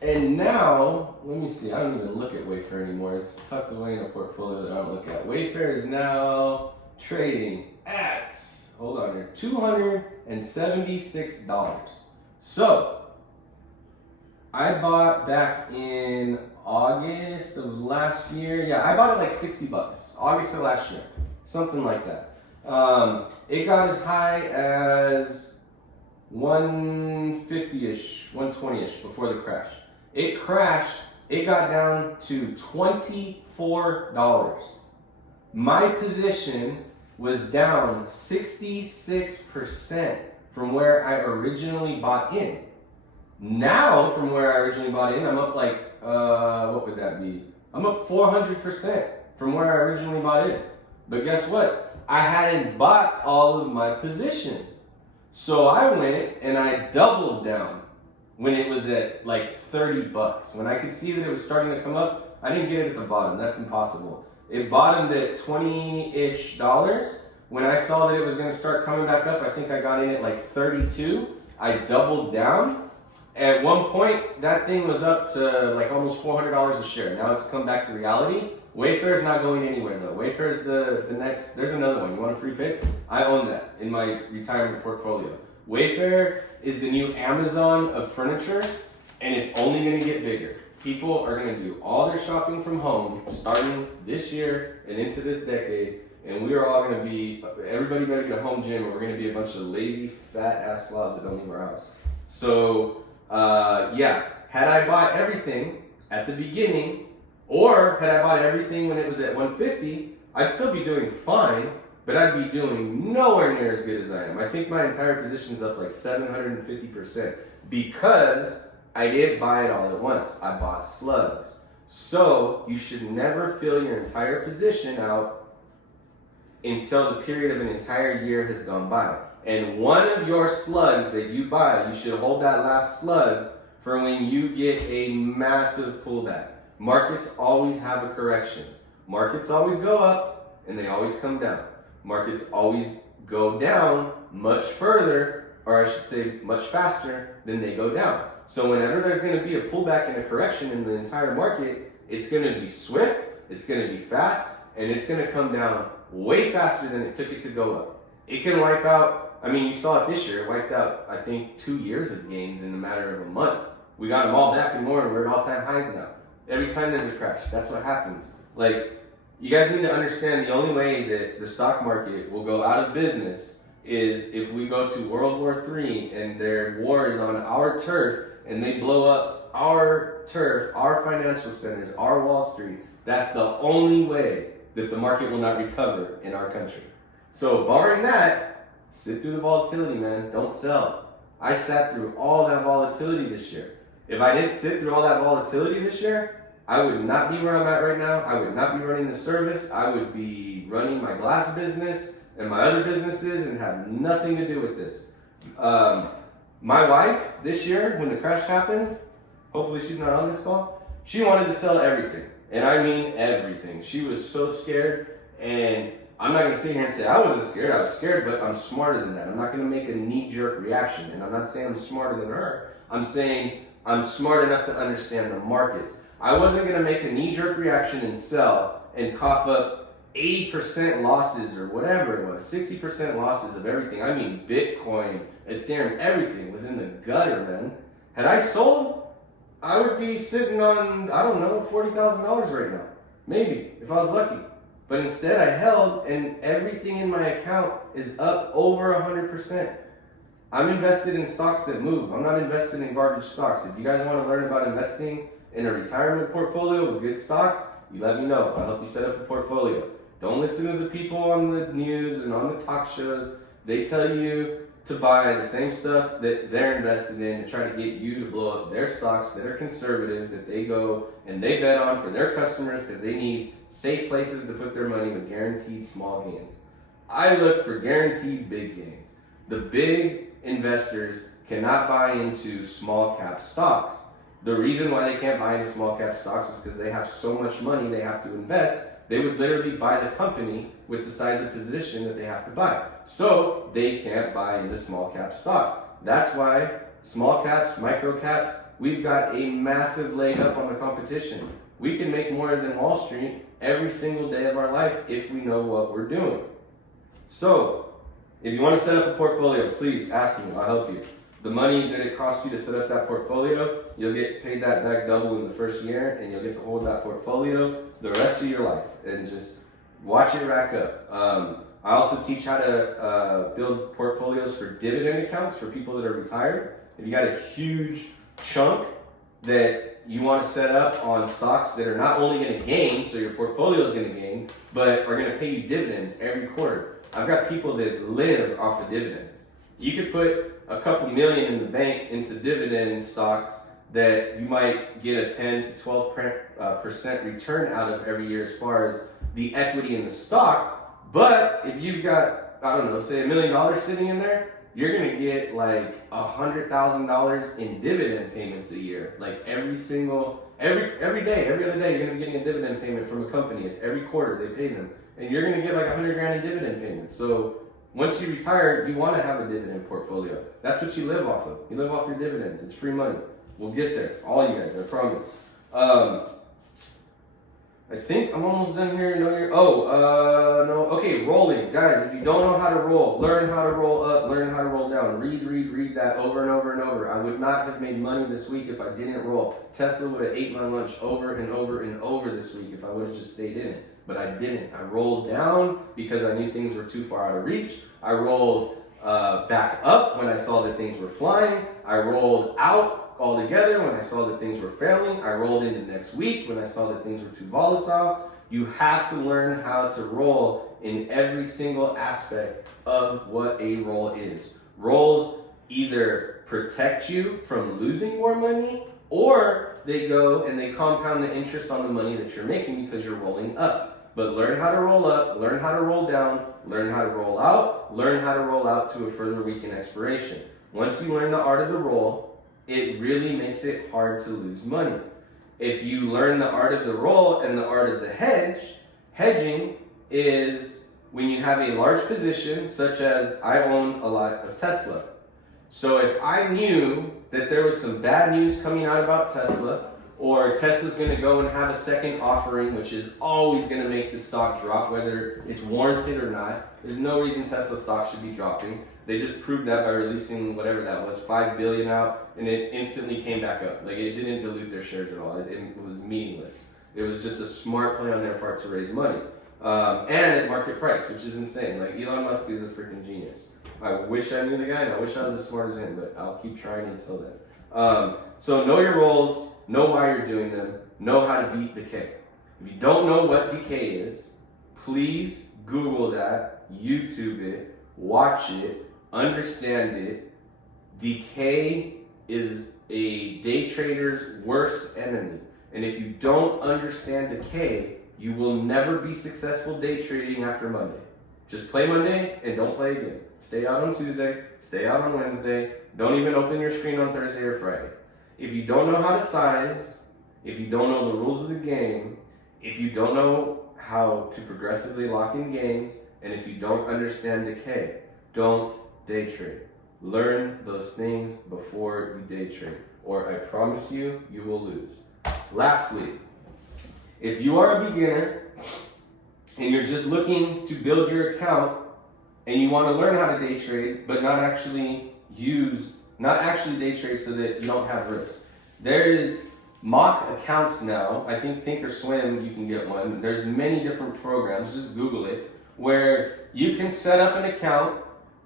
And now, let me see, I don't even look at Wayfair anymore. It's tucked away in a portfolio that I don't look at. Wayfair is now trading at, hold on here, $276. So, I bought back in August of last year. Yeah, I bought it like $60. August of last year. Something like that. It got as high as 150-ish, 120-ish before the crash. It crashed. It got down to $24. My position was down 66% from where I originally bought in. Now, from where I originally bought in, I'm up like, what would that be? I'm up 400% from where I originally bought in. But guess what? I hadn't bought all of my position. So I went and I doubled down when it was at like $30. When I could see that it was starting to come up, I didn't get it at the bottom. That's impossible. It bottomed at $20-ish. When I saw that it was going to start coming back up, I think I got in at like 32. I doubled down. At one point, that thing was up to like almost $400 a share. Now it's come back to reality. Wayfair's not going anywhere though. Wayfair's the next, there's another one. You want a free pick? I own that in my retirement portfolio. Wayfair is the new Amazon of furniture, and it's only going to get bigger. People are going to do all their shopping from home starting this year and into this decade, and we are all going to be, everybody better get a home gym, or we're going to be a bunch of lazy, fat-ass slobs that don't leave our house. So, yeah, had I bought everything at the beginning, or had I bought everything when it was at 150, I'd still be doing fine, but I'd be doing nowhere near as good as I am. I think my entire position's up like 750% because I didn't buy it all at once. I bought slugs. So you should never fill your entire position out until the period of an entire year has gone by. And one of your slugs that you buy, you should hold that last slug for when you get a massive pullback. Markets always have a correction. Markets always go up and they always come down. Markets always go down much further, or I should say much faster than they go down. So whenever there's going to be a pullback and a correction in the entire market, it's going to be swift, it's going to be fast, and it's going to come down way faster than it took it to go up. It can wipe out, I mean, you saw it this year, it wiped out, I think, 2 years of gains in a matter of a month. We got them all back and more, and we're at all-time highs now. Every time there's a crash, that's what happens. Like, you guys need to understand the only way that the stock market will go out of business is if we go to World War III and their war is on our turf and they blow up our turf, our financial centers, our Wall Street. That's the only way that the market will not recover in our country. So barring that, sit through the volatility, man. Don't sell. I sat through all that volatility this year. If I didn't sit through all that volatility this year, I would not be where I'm at right now. I would not be running the service. I would be running my glass business and my other businesses and have nothing to do with this. My wife, this year, when the crash happened, hopefully she's not on this call, she wanted to sell everything. And I mean everything. She was so scared, and I'm not gonna sit here and say I wasn't scared. I was scared, but I'm smarter than that. I'm not gonna make a knee-jerk reaction, and I'm not saying I'm smarter than her. I'm saying I'm smart enough to understand the markets. I wasn't gonna make a knee-jerk reaction and sell and cough up 80% losses or whatever it was, 60% losses of everything. I mean, Bitcoin, Ethereum, everything was in the gutter, man. Had I sold, I would be sitting on, I don't know, $40,000 right now. Maybe, if I was lucky. But instead I held, and everything in my account is up over 100%. I'm invested in stocks that move. I'm not invested in garbage stocks. If you guys want to learn about investing in a retirement portfolio with good stocks, you let me know. I'll help you set up a portfolio. Don't listen to the people on the news and on the talk shows. They tell you to buy the same stuff that they're invested in to try to get you to blow up their stocks that are conservative, that they go and they bet on for their customers because they need safe places to put their money with guaranteed small gains. I look for guaranteed big gains. The big investors cannot buy into small cap stocks. The reason why they can't buy into small cap stocks is because they have so much money they have to invest. They would literally buy the company with the size of position that they have to buy. So they can't buy into small cap stocks. That's why small caps, micro caps, we've got a massive leg up on the competition. We can make more than Wall Street every single day of our life if we know what we're doing. So if you want to set up a portfolio, please ask me, I'll help you. The money that it costs you to set up that portfolio, you'll get paid that back double in the first year, and you'll get to hold that portfolio the rest of your life, and just watch it rack up. I also teach how to build portfolios for dividend accounts for people that are retired. If you got a huge chunk that you want to set up on stocks that are not only going to gain, so your portfolio is going to gain, but are going to pay you dividends every quarter. I've got people that live off of dividends. You could put a couple million in the bank into dividend stocks that you might get a 10 to 12% return out of every year as far as the equity in the stock. But if you've got, I don't know, say $1 million sitting in there, you're gonna get like $100,000 in dividend payments a year. Like every day, every other day, you're gonna be getting a dividend payment from a company. It's every quarter they pay them, and you're gonna get like 100 grand in dividend payments. So once you retire, you want to have a dividend portfolio. That's what you live off of. You live off your dividends. It's free money. We'll get there, all you guys. I promise. I think I'm almost done here. No, no. Okay, rolling. Guys, if you don't know how to roll, learn how to roll up, learn how to roll down. Read that over and over and over. I would not have made money this week if I didn't roll. Tesla would have ate my lunch over and over and over this week if I would have just stayed in it. But I didn't. I rolled down because I knew things were too far out of reach. I rolled back up when I saw that things were flying. I rolled out altogether when I saw that things were failing. I rolled into next week when I saw that things were too volatile. You have to learn how to roll in every single aspect of what a roll is. Rolls either protect you from losing more money, or they go and they compound the interest on the money that you're making because you're rolling up. But learn how to roll up, learn how to roll down, learn how to roll out, learn how to roll out to a further week in expiration. Once you learn the art of the roll, it really makes it hard to lose money. If you learn the art of the roll and the art of the hedging is when you have a large position, such as I own a lot of Tesla. So if I knew that there was some bad news coming out about Tesla, or Tesla's going to go and have a second offering, which is always going to make the stock drop, whether it's warranted or not. There's no reason Tesla stock should be dropping. They just proved that by releasing whatever that was, 5 billion out, and it instantly came back up. Like, it didn't dilute their shares at all. It was meaningless. It was just a smart play on their part to raise money. And at market price, which is insane. Like, Elon Musk is a freaking genius. I wish I knew the guy, and I wish I was as smart as him, but I'll keep trying until then. So know your roles, know why you're doing them, know how to beat decay. If you don't know what decay is, please Google that, YouTube it, watch it, understand it. Decay is a day trader's worst enemy. And if you don't understand decay, you will never be successful day trading after Monday. Just play Monday and don't play again. Stay out on Tuesday, stay out on Wednesday. Don't even open your screen on Thursday or Friday. If you don't know how to size, if you don't know the rules of the game, if you don't know how to progressively lock in gains, and if you don't understand decay, don't day trade. Learn those things before you day trade, or I promise you, you will lose. Lastly, if you are a beginner and you're just looking to build your account and you want to learn how to day trade, but not actually day trade so that you don't have risk. There is mock accounts now. I think Thinkorswim, you can get one. There's many different programs, just Google it, where you can set up an account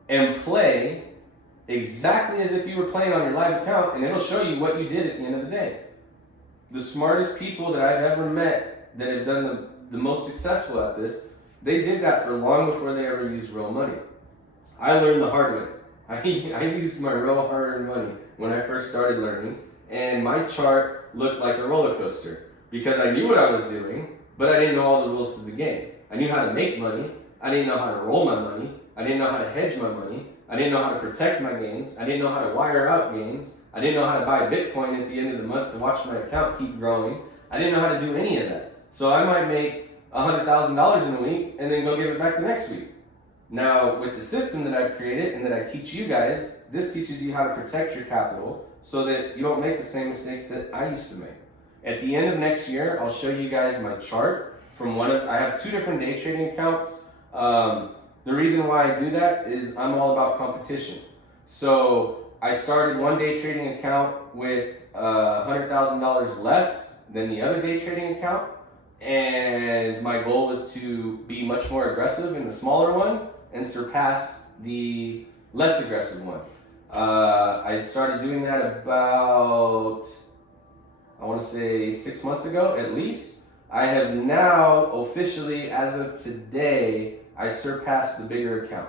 and play exactly as if you were playing on your live account, and it'll show you what you did at the end of the day. The smartest people that I've ever met that have done the most successful at this, they did that for long before they ever used real money. I learned the hard way. I used my real hard-earned money when I first started learning, and my chart looked like a roller coaster because I knew what I was doing, but I didn't know all the rules to the game. I knew how to make money. I didn't know how to roll my money. I didn't know how to hedge my money. I didn't know how to protect my gains. I didn't know how to wire out gains. I didn't know how to buy Bitcoin at the end of the month to watch my account keep growing. I didn't know how to do any of that. So I might make $100,000 in a week and then go give it back the next week. Now, with the system that I've created and that I teach you guys, this teaches you how to protect your capital so that you don't make the same mistakes that I used to make. At the end of next year, I'll show you guys my chart from I have 2 different day trading accounts. The reason why I do that is I'm all about competition. So I started one day trading account with $100,000 less than the other day trading account, and my goal was to be much more aggressive in the smaller one and surpass the less aggressive one. I started doing that about, I want to say 6 months ago at least. I have now officially, as of today, I surpassed the bigger account.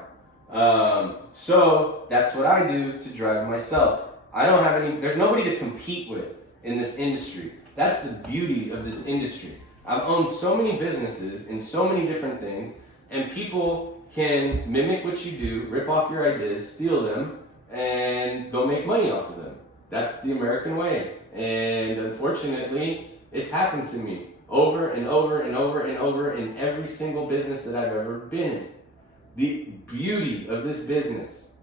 So that's what I do to drive myself. I don't have any, there's nobody to compete with in this industry. That's the beauty of this industry. I've owned so many businesses in so many different things, and people can mimic what you do, rip off your ideas, steal them, and go make money off of them. That's the American way. And unfortunately, it's happened to me over and over and over and over in every single business that I've ever been in. The beauty of this business,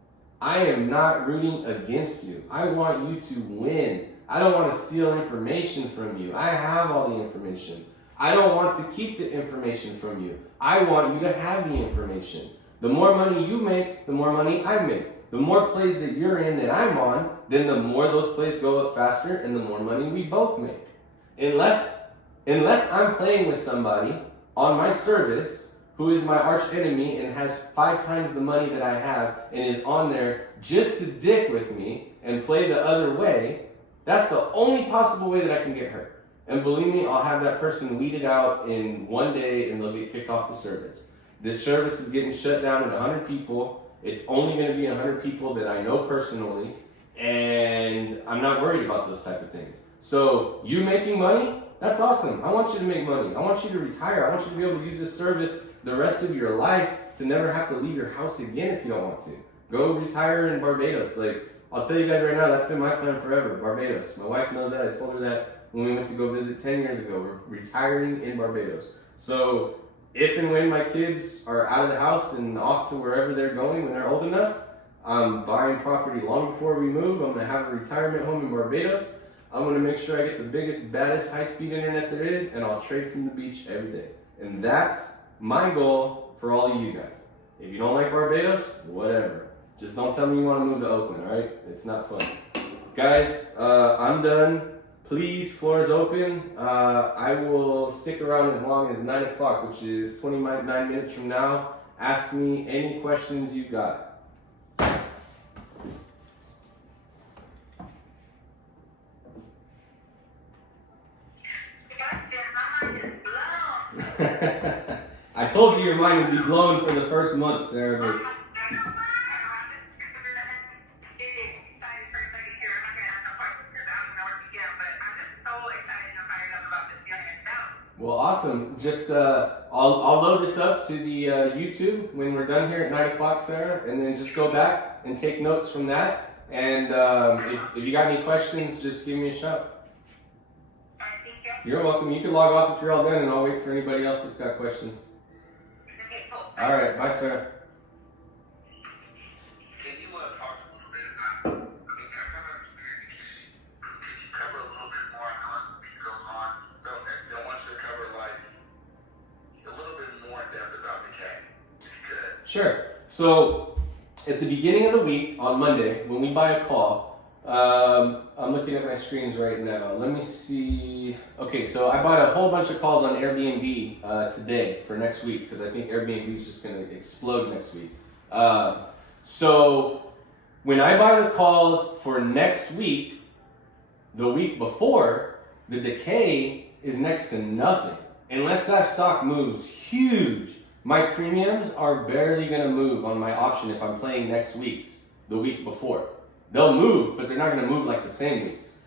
I am not rooting against you. I want you to win. I don't want to steal information from you. I have all the information. I don't want to keep the information from you. I want you to have the information. The more money you make, the more money I make. The more plays that you're in that I'm on, then the more those plays go up faster and the more money we both make. Unless I'm playing with somebody on my service who is my arch enemy and has 5 times the money that I have and is on there just to dick with me and play the other way, that's the only possible way that I can get hurt. And believe me, I'll have that person weeded out in one day and they'll get kicked off the service. This service is getting shut down at 100 people. It's only going to be 100 people that I know personally, and I'm not worried about those type of things. So you making money, that's awesome. I want you to make money. I want you to retire. I want you to be able to use this service the rest of your life to never have to leave your house again if you don't want to. Go retire in Barbados. Like, I'll tell you guys right now, that's been my plan forever, Barbados. My wife knows that. I told her that when we went to go visit 10 years ago. We're retiring in Barbados. So if and when my kids are out of the house and off to wherever they're going when they're old enough, I'm buying property long before we move. I'm going to have a retirement home in Barbados. I'm going to make sure I get the biggest, baddest, high-speed internet there is, and I'll trade from the beach every day. And that's my goal for all of you guys. If you don't like Barbados, whatever. Just don't tell me you want to move to Oakland, all right? It's not fun. Guys, I'm done. Please, floor is open. I will stick around as long as 9 o'clock, which is 29 minutes from now. Ask me any questions you got. I told you your mind would be blown for the first month, Sarah. But well, awesome. Just I'll load this up to the YouTube when we're done here at 9 o'clock, Sarah, and then just go back and take notes from that. And if you got any questions, just give me a shout. You're welcome. You can log off if you're all done, and I'll wait for anybody else that's got questions. All right. Bye, Sarah. Can you talk a little bit about, I kind of understand, can you cover a little bit more? I know as the week goes on, I want you to cover like a little bit more in depth about the K, if you could. Sure. So at the beginning of the week, on Monday, when we buy a call, I'm looking at my screens right now. Let me see. Okay, so I bought a whole bunch of calls on Airbnb today for next week because I think Airbnb is just going to explode next week. So when I buy the calls for next week, the week before, the decay is next to nothing. Unless that stock moves huge, my premiums are barely going to move on my option if I'm playing next week's, the week before. They'll move, but they're not going to move like the same weeks.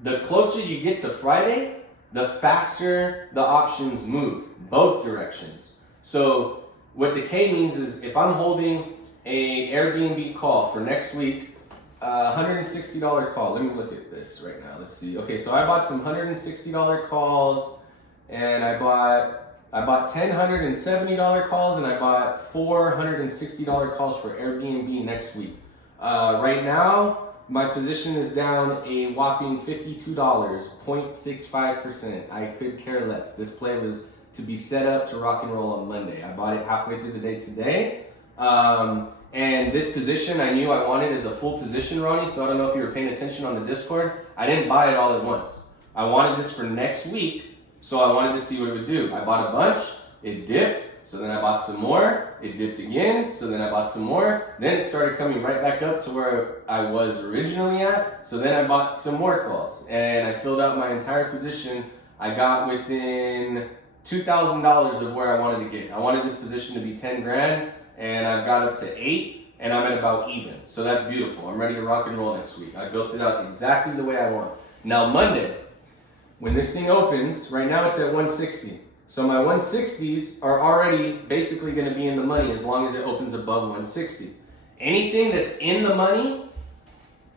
The closer you get to Friday, the faster the options move, both directions. So what decay means is if I'm holding a Airbnb call for next week, $160 call. Let me look at this right now. Let's see. Okay, so I bought some $160 calls, and I bought 10 $170 calls, and I bought 4 $160 calls for Airbnb next week. Right now, my position is down a whopping $52, 0.65%. I could care less. This play was to be set up to rock and roll on Monday. I bought it halfway through the day today, And this position I knew I wanted as a full position, Ronnie, so I don't know if you were paying attention on the Discord. I didn't buy it all at once. I wanted this for next week, so I wanted to see what it would do. I bought a bunch, it dipped, so then I bought some more, it dipped again, so then I bought some more, then it started coming right back up to where I was originally at, so then I bought some more calls, and I filled out my entire position. I got within $2,000 of where I wanted to get. I wanted this position to be 10 grand, and I've got up to 8, and I'm at about even. So that's beautiful. I'm ready to rock and roll next week. I built it out exactly the way I want. Now Monday, when this thing opens, right now it's at 160. So my 160s are already basically going to be in the money as long as it opens above 160. Anything that's in the money,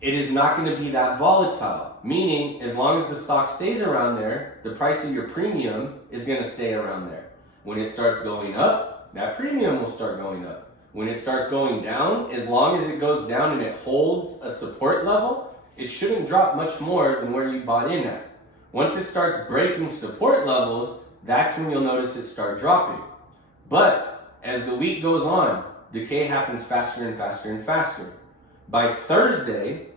it is not going to be that volatile. Meaning, as long as the stock stays around there, the price of your premium is going to stay around there. When it starts going up, that premium will start going up. When it starts going down, as long as it goes down and it holds a support level, it shouldn't drop much more than where you bought in at. Once it starts breaking support levels, that's when you'll notice it start dropping. But as the week goes on, decay happens faster and faster and faster. By Thursday,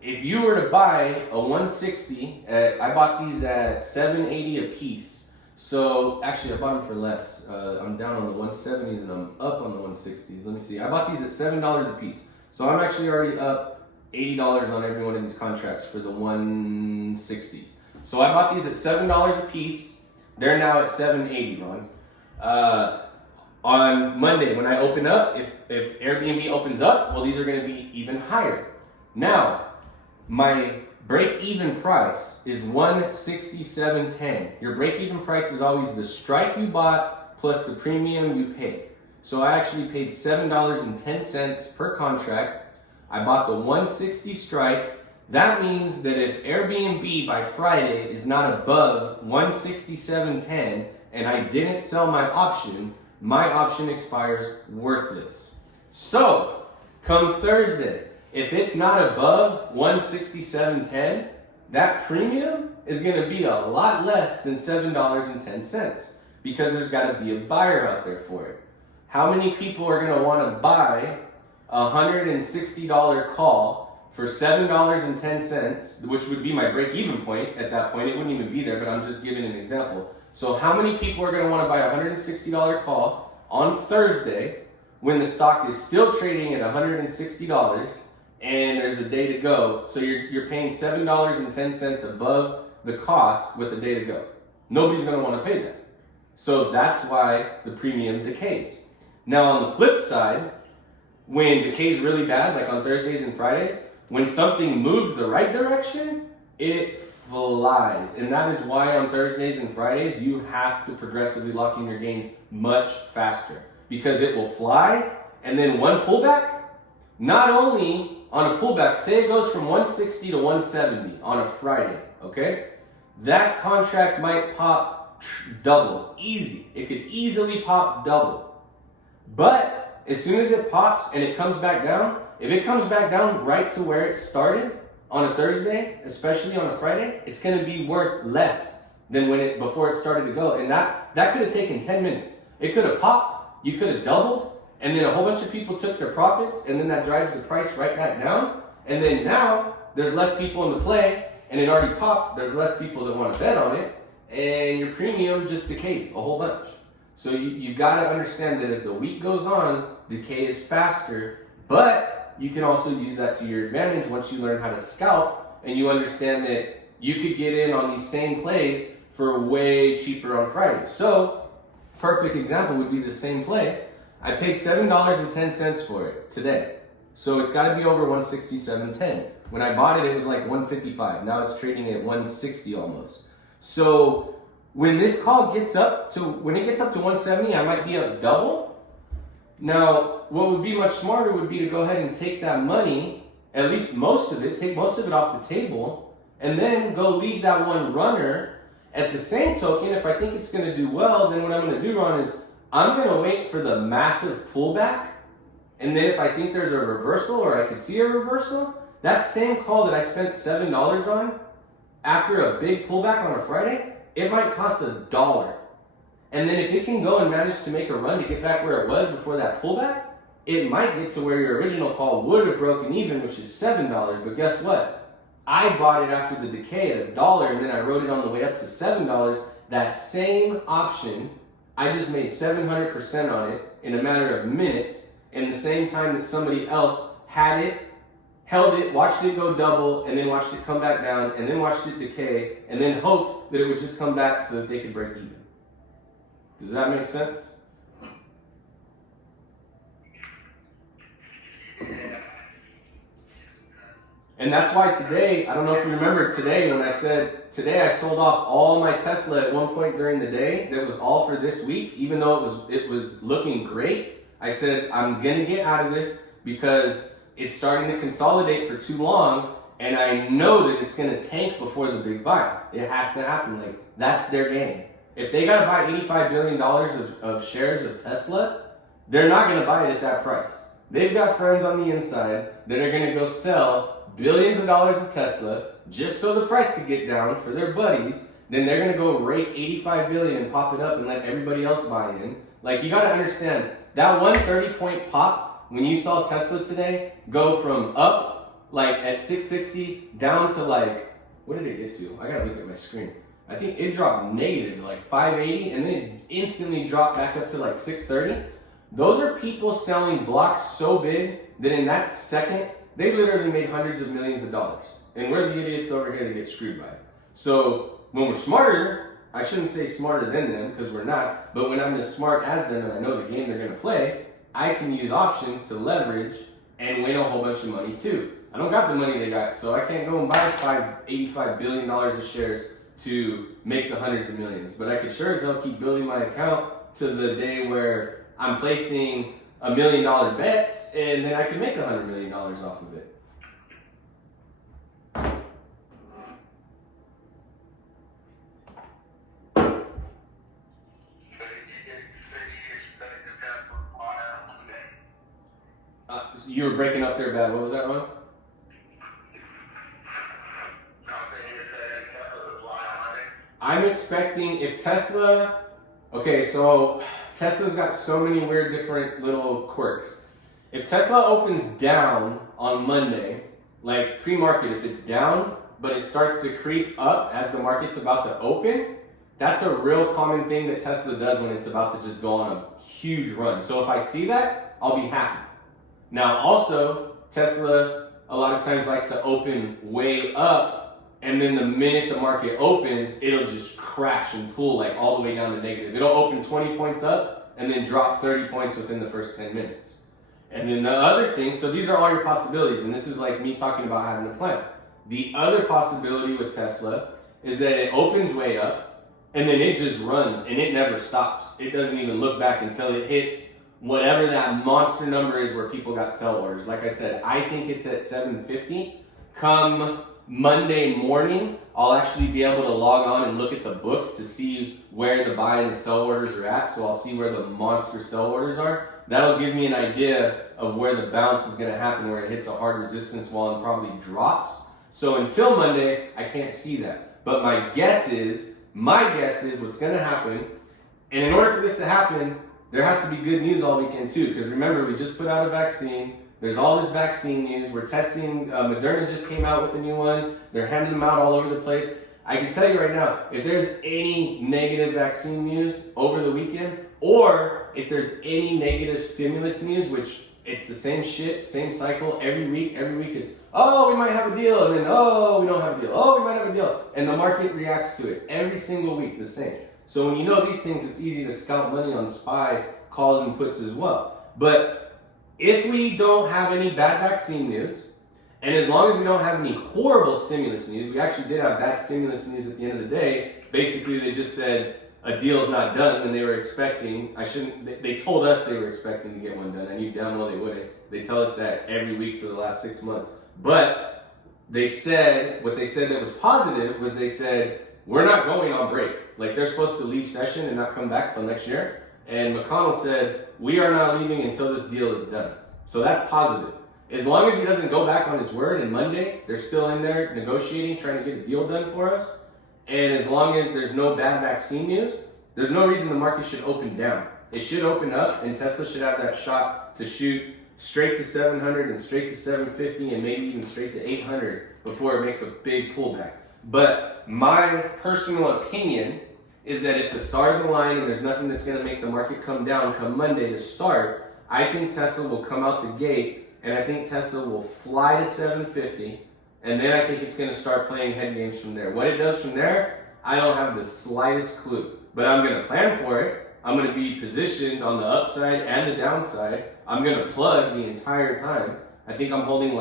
if you were to buy a 160, I bought these at $7.80 a piece. So actually I bought them for less. I'm down on the 170s and I'm up on the 160s. Let me see. I bought these at $7 a piece. So I'm actually already up $80 on every one of these contracts for the 160s. So I bought these at $7 a piece. They're now at $7.80, Ron. On Monday, when I open up, if Airbnb opens up, well, these are going to be even higher. Now, my break-even price is $167.10. Your break-even price is always the strike you bought plus the premium you pay. So I actually paid $7.10 per contract. I bought the 160 strike. That means that if Airbnb by Friday is not above 167.10 and I didn't sell my option expires worthless. So, come Thursday, if it's not above 167.10, that premium is going to be a lot less than $7.10 because there's got to be a buyer out there for it. How many people are going to want to buy a $160 call for $7.10, which would be my break-even point at that point? It wouldn't even be there, but I'm just giving an example. So how many people are going to want to buy a $160 call on Thursday when the stock is still trading at $160 and there's a day to go? So you're paying $7.10 above the cost with a day to go. Nobody's going to want to pay that. So that's why the premium decays. Now on the flip side, when decay is really bad, like on Thursdays and Fridays, when something moves the right direction, it flies. And that is why on Thursdays and Fridays, you have to progressively lock in your gains much faster because it will fly. And then one pullback, not only on a pullback, say it goes from 160 to 170 on a Friday, okay? That contract might pop double, easy. It could easily pop double. But as soon as it pops and it comes back down, if it comes back down right to where it started on a Thursday, especially on a Friday, it's going to be worth less than before it started to go. And that could have taken 10 minutes. It could have popped, you could have doubled, and then a whole bunch of people took their profits, and then that drives the price right back down. And then now there's less people in the play, and it already popped. There's less people that want to bet on it, and your premium just decayed a whole bunch. So you got to understand that as the week goes on, decay is faster, but you can also use that to your advantage once you learn how to scalp and you understand that you could get in on these same plays for way cheaper on Friday. So, perfect example would be the same play. I paid $7.10 for it today. So it's got to be over 167.10. When I bought it, it was like 155. Now it's trading at 160 almost. So when this call gets up to, when it gets up to 170, I might be up double. Now, what would be much smarter would be to go ahead and take that money, at least most of it, take most of it off the table, and then go leave that one runner. At the same token, if I think it's going to do well, then what I'm going to do, Ron, is I'm going to wait for the massive pullback. And then if I think there's a reversal or I could see a reversal, that same call that I spent $7 on, after a big pullback on a Friday, it might cost $1. And then if it can go and manage to make a run to get back where it was before that pullback, it might get to where your original call would have broken even, which is $7. But guess what? I bought it after the decay at $1, and then I wrote it on the way up to $7. That same option, I just made 700% on it in a matter of minutes, in the same time that somebody else had it, held it, watched it go double, and then watched it come back down, and then watched it decay, and then hoped that it would just come back so that they could break even. Does that make sense? And that's why today, I don't know if you remember today when I said, today I sold off all my Tesla at one point during the day that was all for this week, even though it was looking great. I said, I'm gonna get out of this because it's starting to consolidate for too long, and I know that it's gonna tank before the big buy. It has to happen. Like, that's their game. If they gotta buy $85 billion of shares of Tesla, they're not gonna buy it at that price. They've got friends on the inside that are gonna go sell billions of dollars of Tesla just so the price could get down for their buddies. Then they're gonna go rake 85 billion and pop it up and let everybody else buy in. Like, you gotta understand, that 130-point pop, when you saw Tesla today go from up, like at 660, down to like, what did it get to? I gotta look at my screen. I think it dropped negative, like 580, and then it instantly dropped back up to like 630. Those are people selling blocks so big that in that second, they literally made hundreds of millions of dollars. And we're the idiots over here that get screwed by it. So when we're smarter, I shouldn't say smarter than them because we're not, but when I'm as smart as them and I know the game they're gonna play, I can use options to leverage and win a whole bunch of money too. I don't got the money they got, so I can't go and buy $85 billion of shares to make the hundreds of millions. But I could sure as hell keep building my account to the day where I'm placing $1 million bets, and then I can make $100 million off of it. You were breaking up there bad. What was that, Ron? I'm expecting if Tesla, okay, so Tesla's got so many weird different little quirks. If Tesla opens down on Monday, like pre-market, if it's down, but it starts to creep up as the market's about to open, that's a real common thing that Tesla does when it's about to just go on a huge run. So if I see that, I'll be happy. Now also, Tesla a lot of times likes to open way up, and then the minute the market opens, it'll just crash and pull like all the way down to negative. It'll open 20 points up and then drop 30 points within the first 10 minutes. And then the other thing, so these are all your possibilities, and this is like me talking about having a plan. The other possibility with Tesla is that it opens way up and then it just runs and it never stops. It doesn't even look back until it hits whatever that monster number is where people got sell orders. Like I said, I think it's at 750. Come Monday morning, I'll actually be able to log on and look at the books to see where the buy and the sell orders are at. So I'll see where the monster sell orders are. That'll give me an idea of where the bounce is going to happen, where it hits a hard resistance wall and probably drops. So until Monday, I can't see that. But my guess is what's going to happen. And in order for this to happen, there has to be good news all weekend too. Because remember, we just put out a vaccine. There's all this vaccine news. We're testing, Moderna just came out with a new one. They're handing them out all over the place. I can tell you right now, if there's any negative vaccine news over the weekend, or if there's any negative stimulus news, which it's the same shit, same cycle every week it's, oh, we might have a deal, and then, oh, we don't have a deal, oh, we might have a deal. And the market reacts to it every single week the same. So when you know these things, it's easy to scalp money on SPY calls and puts as well. But if we don't have any bad vaccine news, and as long as we don't have any horrible stimulus news, we actually did have bad stimulus news at the end of the day. Basically, they just said a deal's not done when they were expecting. They told us they were expecting to get one done. I knew damn well they wouldn't. They tell us that every week for the last 6 months. But they said, what they said that was positive was they said, we're not going on break. Like, they're supposed to leave session and not come back till next year. And McConnell said, we are not leaving until this deal is done. So that's positive. As long as he doesn't go back on his word, and Monday, they're still in there negotiating, trying to get a deal done for us. And as long as there's no bad vaccine news, there's no reason the market should open down. it should open up and Tesla should have that shot to shoot straight to 700 and straight to 750 and maybe even straight to 800 before it makes a big pullback. But my personal opinion is that if the stars align and there's nothing that's going to make the market come down come Monday to start, I think Tesla will come out the gate and I think Tesla will fly to 750, and then I think it's going to start playing head games from there. What it does from there, I don't have the slightest clue, but I'm going to plan for it. I'm going to be positioned on the upside and the downside. I'm going to plug the entire time. I think I'm holding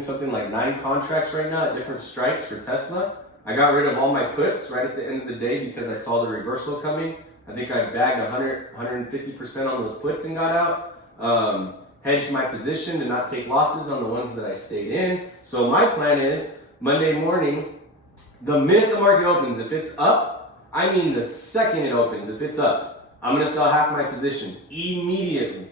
something like 9 contracts right now at different strikes for Tesla. I got rid of all my puts right at the end of the day because I saw the reversal coming. I think I bagged 150% on those puts and got out. Hedged my position to not take losses on the ones that I stayed in. So my plan is Monday morning, the minute the market opens, if it's up, I mean the second it opens, if it's up, I'm going to sell half my position immediately.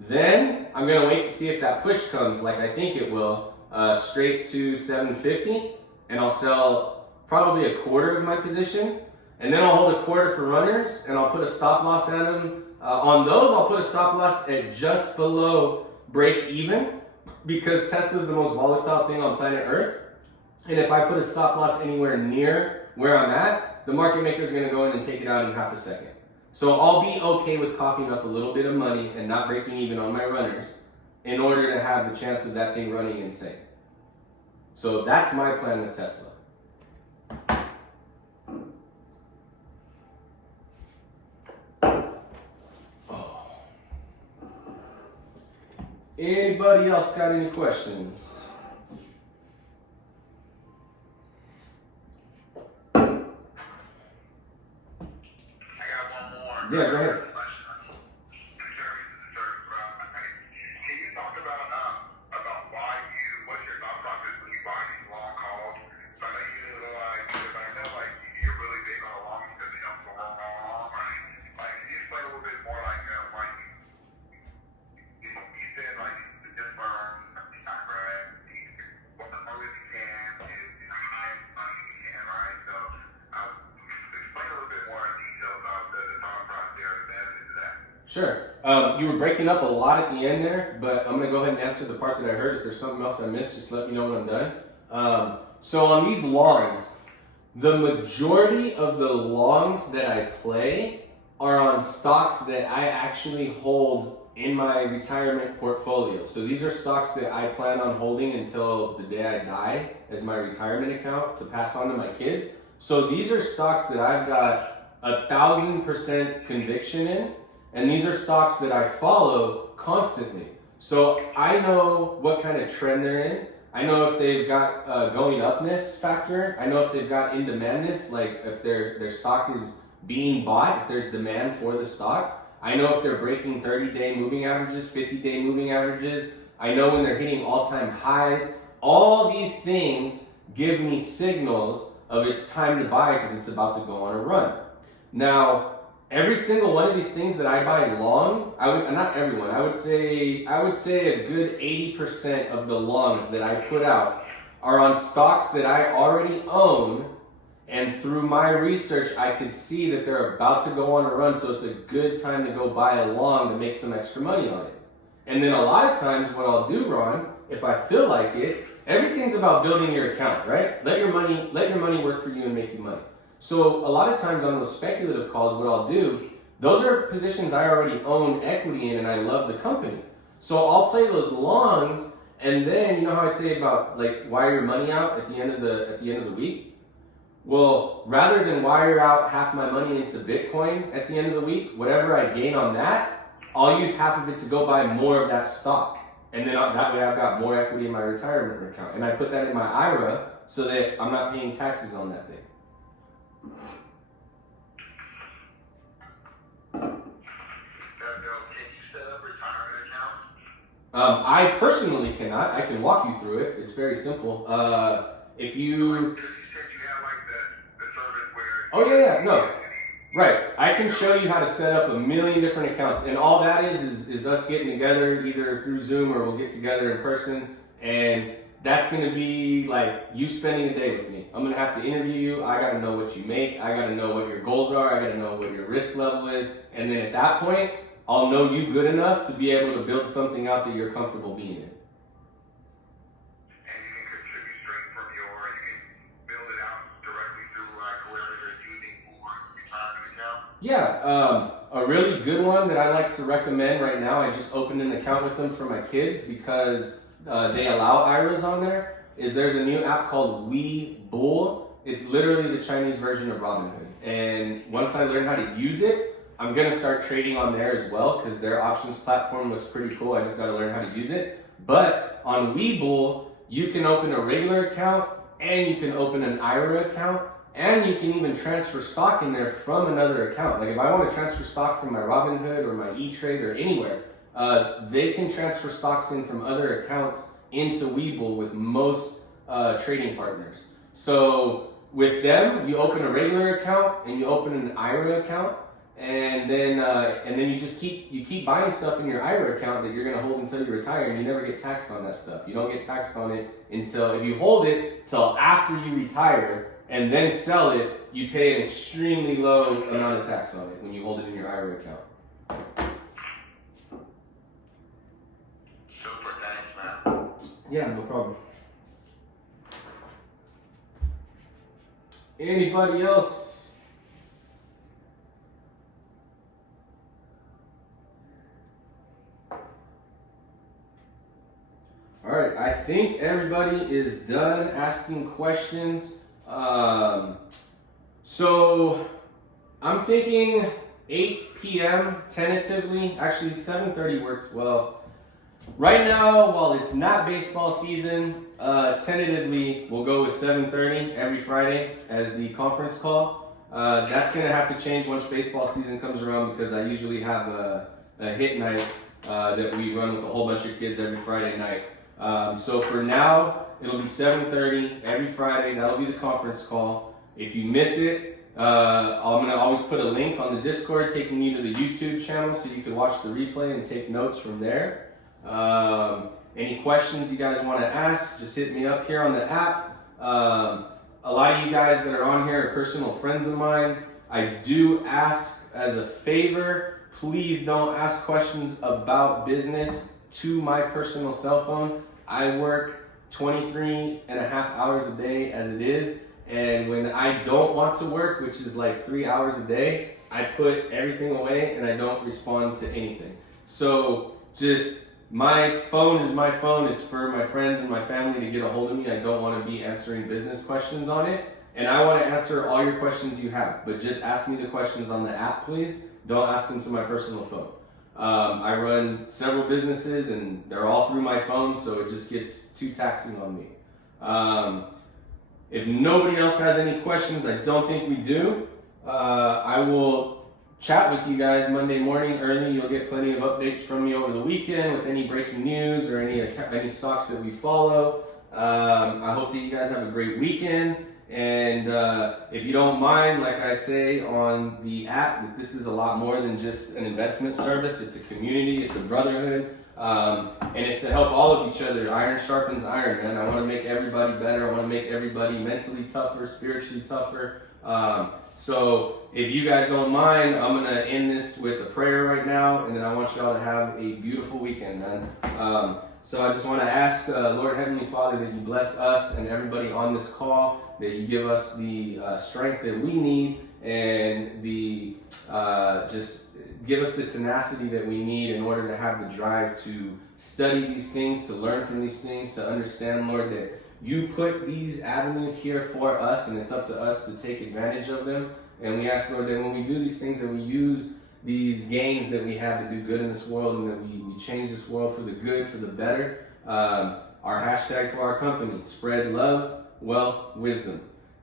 Then I'm going to wait to see if that push comes, like I think it will, straight to 750, and I'll sell probably a quarter of my position, and then I'll hold a quarter for runners, and I'll put a stop loss at them. On those, I'll put a stop loss at just below break even, because Tesla's the most volatile thing on planet Earth, and if I put a stop loss anywhere near where I'm at, the market maker is going to go in and take it out in half a second. So I'll be okay with coughing up a little bit of money and not breaking even on my runners in order to have the chance of that thing running insane. So that's my plan with Tesla. Oh. Anybody else got any questions? Yeah, go ahead. Can you talk about what's your thought process when you buy these long calls? So I know because I know you're really big on the longs because they don't go wrong, right? Like, can you explain a little bit more why you said the different right? What the lowest you can is the highest money you can, right? So explain a little bit more in detail about the thought process there, the benefits of that. Sure. You were breaking up a lot at the end there, but I'm going to go ahead and answer the part that I heard. If there's something else I missed, just let me know when I'm done. So on these longs, the majority of the longs that I play are on stocks that I actually hold in my retirement portfolio. So these are stocks that I plan on holding until the day I die as my retirement account to pass on to my kids. So these are stocks that I've got 1,000% conviction in, and these are stocks that I follow constantly. So I know what kind of trend they're in. I know if they've got going upness factor. I know if they've got in demandness, like if their stock is being bought, if there's demand for the stock. I know if they're breaking 30-day moving averages, 50-day moving averages. I know when they're hitting all-time highs. All these things give me signals of it's time to buy because it's about to go on a run. Now, every single one of these things that I buy long, not everyone, I would say a good 80% of the longs that I put out are on stocks that I already own, and through my research, I could see that they're about to go on a run, so it's a good time to go buy a long to make some extra money on it. And then a lot of times what I'll do, Ron, if I feel like it, everything's about building your account, right? Let your money work for you and make you money. So a lot of times on those speculative calls, what I'll do, those are positions I already own equity in and I love the company. So I'll play those longs, and then you know how I say about like wire your money out at the end of the week? Well, rather than wire out half my money into Bitcoin at the end of the week, whatever I gain on that, I'll use half of it to go buy more of that stock. And then that way I've got more equity in my retirement account. And I put that in my IRA so that I'm not paying taxes on that thing. Can you set up retirement accounts? I personally cannot. I can walk you through it. It's very simple. If you... Oh yeah, no. Right. I can show you how to set up 1 million different accounts, and all that is us getting together either through Zoom or we'll get together in person, and that's gonna be like you spending a day with me. I'm gonna have to interview you. I gotta know what you make. I gotta know what your goals are. I gotta know what your risk level is. And then at that point, I'll know you good enough to be able to build something out that you're comfortable being in. And you can contribute straight from you can build it out directly through like whoever you're using for retirement account. Yeah, a really good one that I like to recommend right now. I just opened an account with them for my kids because they allow IRAs on there. There's a new app called Webull. It's literally the Chinese version of Robinhood. And once I learn how to use it, I'm gonna start trading on there as well because their options platform looks pretty cool. I just gotta learn how to use it. But on Webull, you can open a regular account and you can open an IRA account and you can even transfer stock in there from another account. Like if I want to transfer stock from my Robinhood or my E-Trade or anywhere, they can transfer stocks in from other accounts into Webull with most trading partners. So with them, you open a regular account and you open an IRA account. And then you just keep buying stuff in your IRA account that you're gonna hold until you retire, and you never get taxed on that stuff. You don't get taxed on it until if you hold it till after you retire and then sell it, you pay an extremely low amount of tax on it when you hold it in your IRA account. Super, thanks, man. Yeah, no problem. Anybody else? All right, I think everybody is done asking questions. So I'm thinking 8 p.m. tentatively. Actually, 7:30 worked well. Right now, while it's not baseball season, tentatively we'll go with 7:30 every Friday as the conference call. That's gonna have to change once baseball season comes around because I usually have a hit night that we run with a whole bunch of kids every Friday night. So for now, it'll be 7:30 every Friday. That'll be the conference call. If you miss it, I'm gonna always put a link on the Discord taking you to the YouTube channel so you can watch the replay and take notes from there. Any questions you guys want to ask, just hit me up here on the app. A lot of you guys that are on here are personal friends of mine. I do ask as a favor, please don't ask questions about business to my personal cell phone. I work 23 and a half hours a day as it is. And when I don't want to work, which is like 3 hours a day, I put everything away and I don't respond to anything. So just my phone is my phone. It's for my friends and my family to get a hold of me. I don't want to be answering business questions on it. And I want to answer all your questions you have, but just ask me the questions on the app, please. Don't ask them to my personal phone. I run several businesses and they're all through my phone, so it just gets too taxing on me. If nobody else has any questions, I don't think we do. I will chat with you guys Monday morning early. You'll get plenty of updates from me over the weekend with any breaking news or any stocks that we follow. I hope that you guys have a great weekend. And if you don't mind, like I say on the app, this is a lot more than just an investment service. It's a community, it's a brotherhood, and it's to help all of each other. Iron sharpens iron, man. I want to make everybody better. I want to make everybody mentally tougher, spiritually tougher. So if you guys don't mind, I'm going to end this with a prayer right now, and then I want y'all to have a beautiful weekend, man. So I just want to ask, Lord Heavenly Father, that you bless us and everybody on this call, that you give us the strength that we need and the just give us the tenacity that we need in order to have the drive to study these things, to learn from these things, to understand, Lord, that you put these avenues here for us and it's up to us to take advantage of them. And we ask, Lord, that when we do these things, that we use these gains that we have to do good in this world, and that we change this world for the good, for the better. Our hashtag for our company, spread love, wealth, wisdom.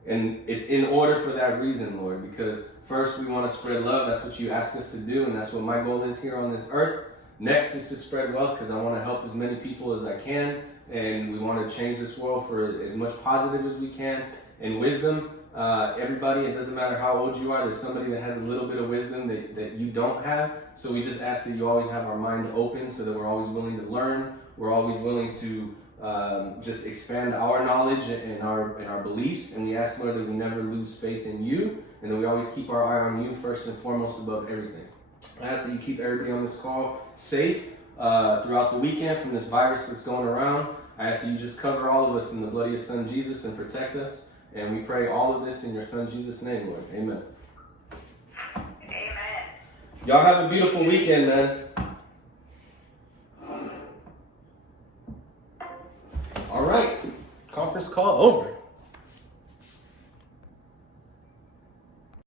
And it's in order for that reason, Lord, because first we want to spread love. That's what you ask us to do, and that's what my goal is here on this earth. Next is to spread wealth, because I want to help as many people as I can, and we want to change this world for as much positive as we can. And wisdom, everybody, it doesn't matter how old you are, there's somebody that has a little bit of wisdom that you don't have. So we just ask that you always have our mind open so that we're always willing to learn. We're always willing to just expand our knowledge and our beliefs. And we ask, Lord, that we never lose faith in you, and that we always keep our eye on you first and foremost above everything. I ask that you keep everybody on this call safe throughout the weekend from this virus that's going around. I ask that you just cover all of us in the blood of your Son Jesus and protect us. And we pray all of this in your Son Jesus' name, Lord. Amen. Amen. Y'all have a beautiful weekend, man. All right. Conference call over.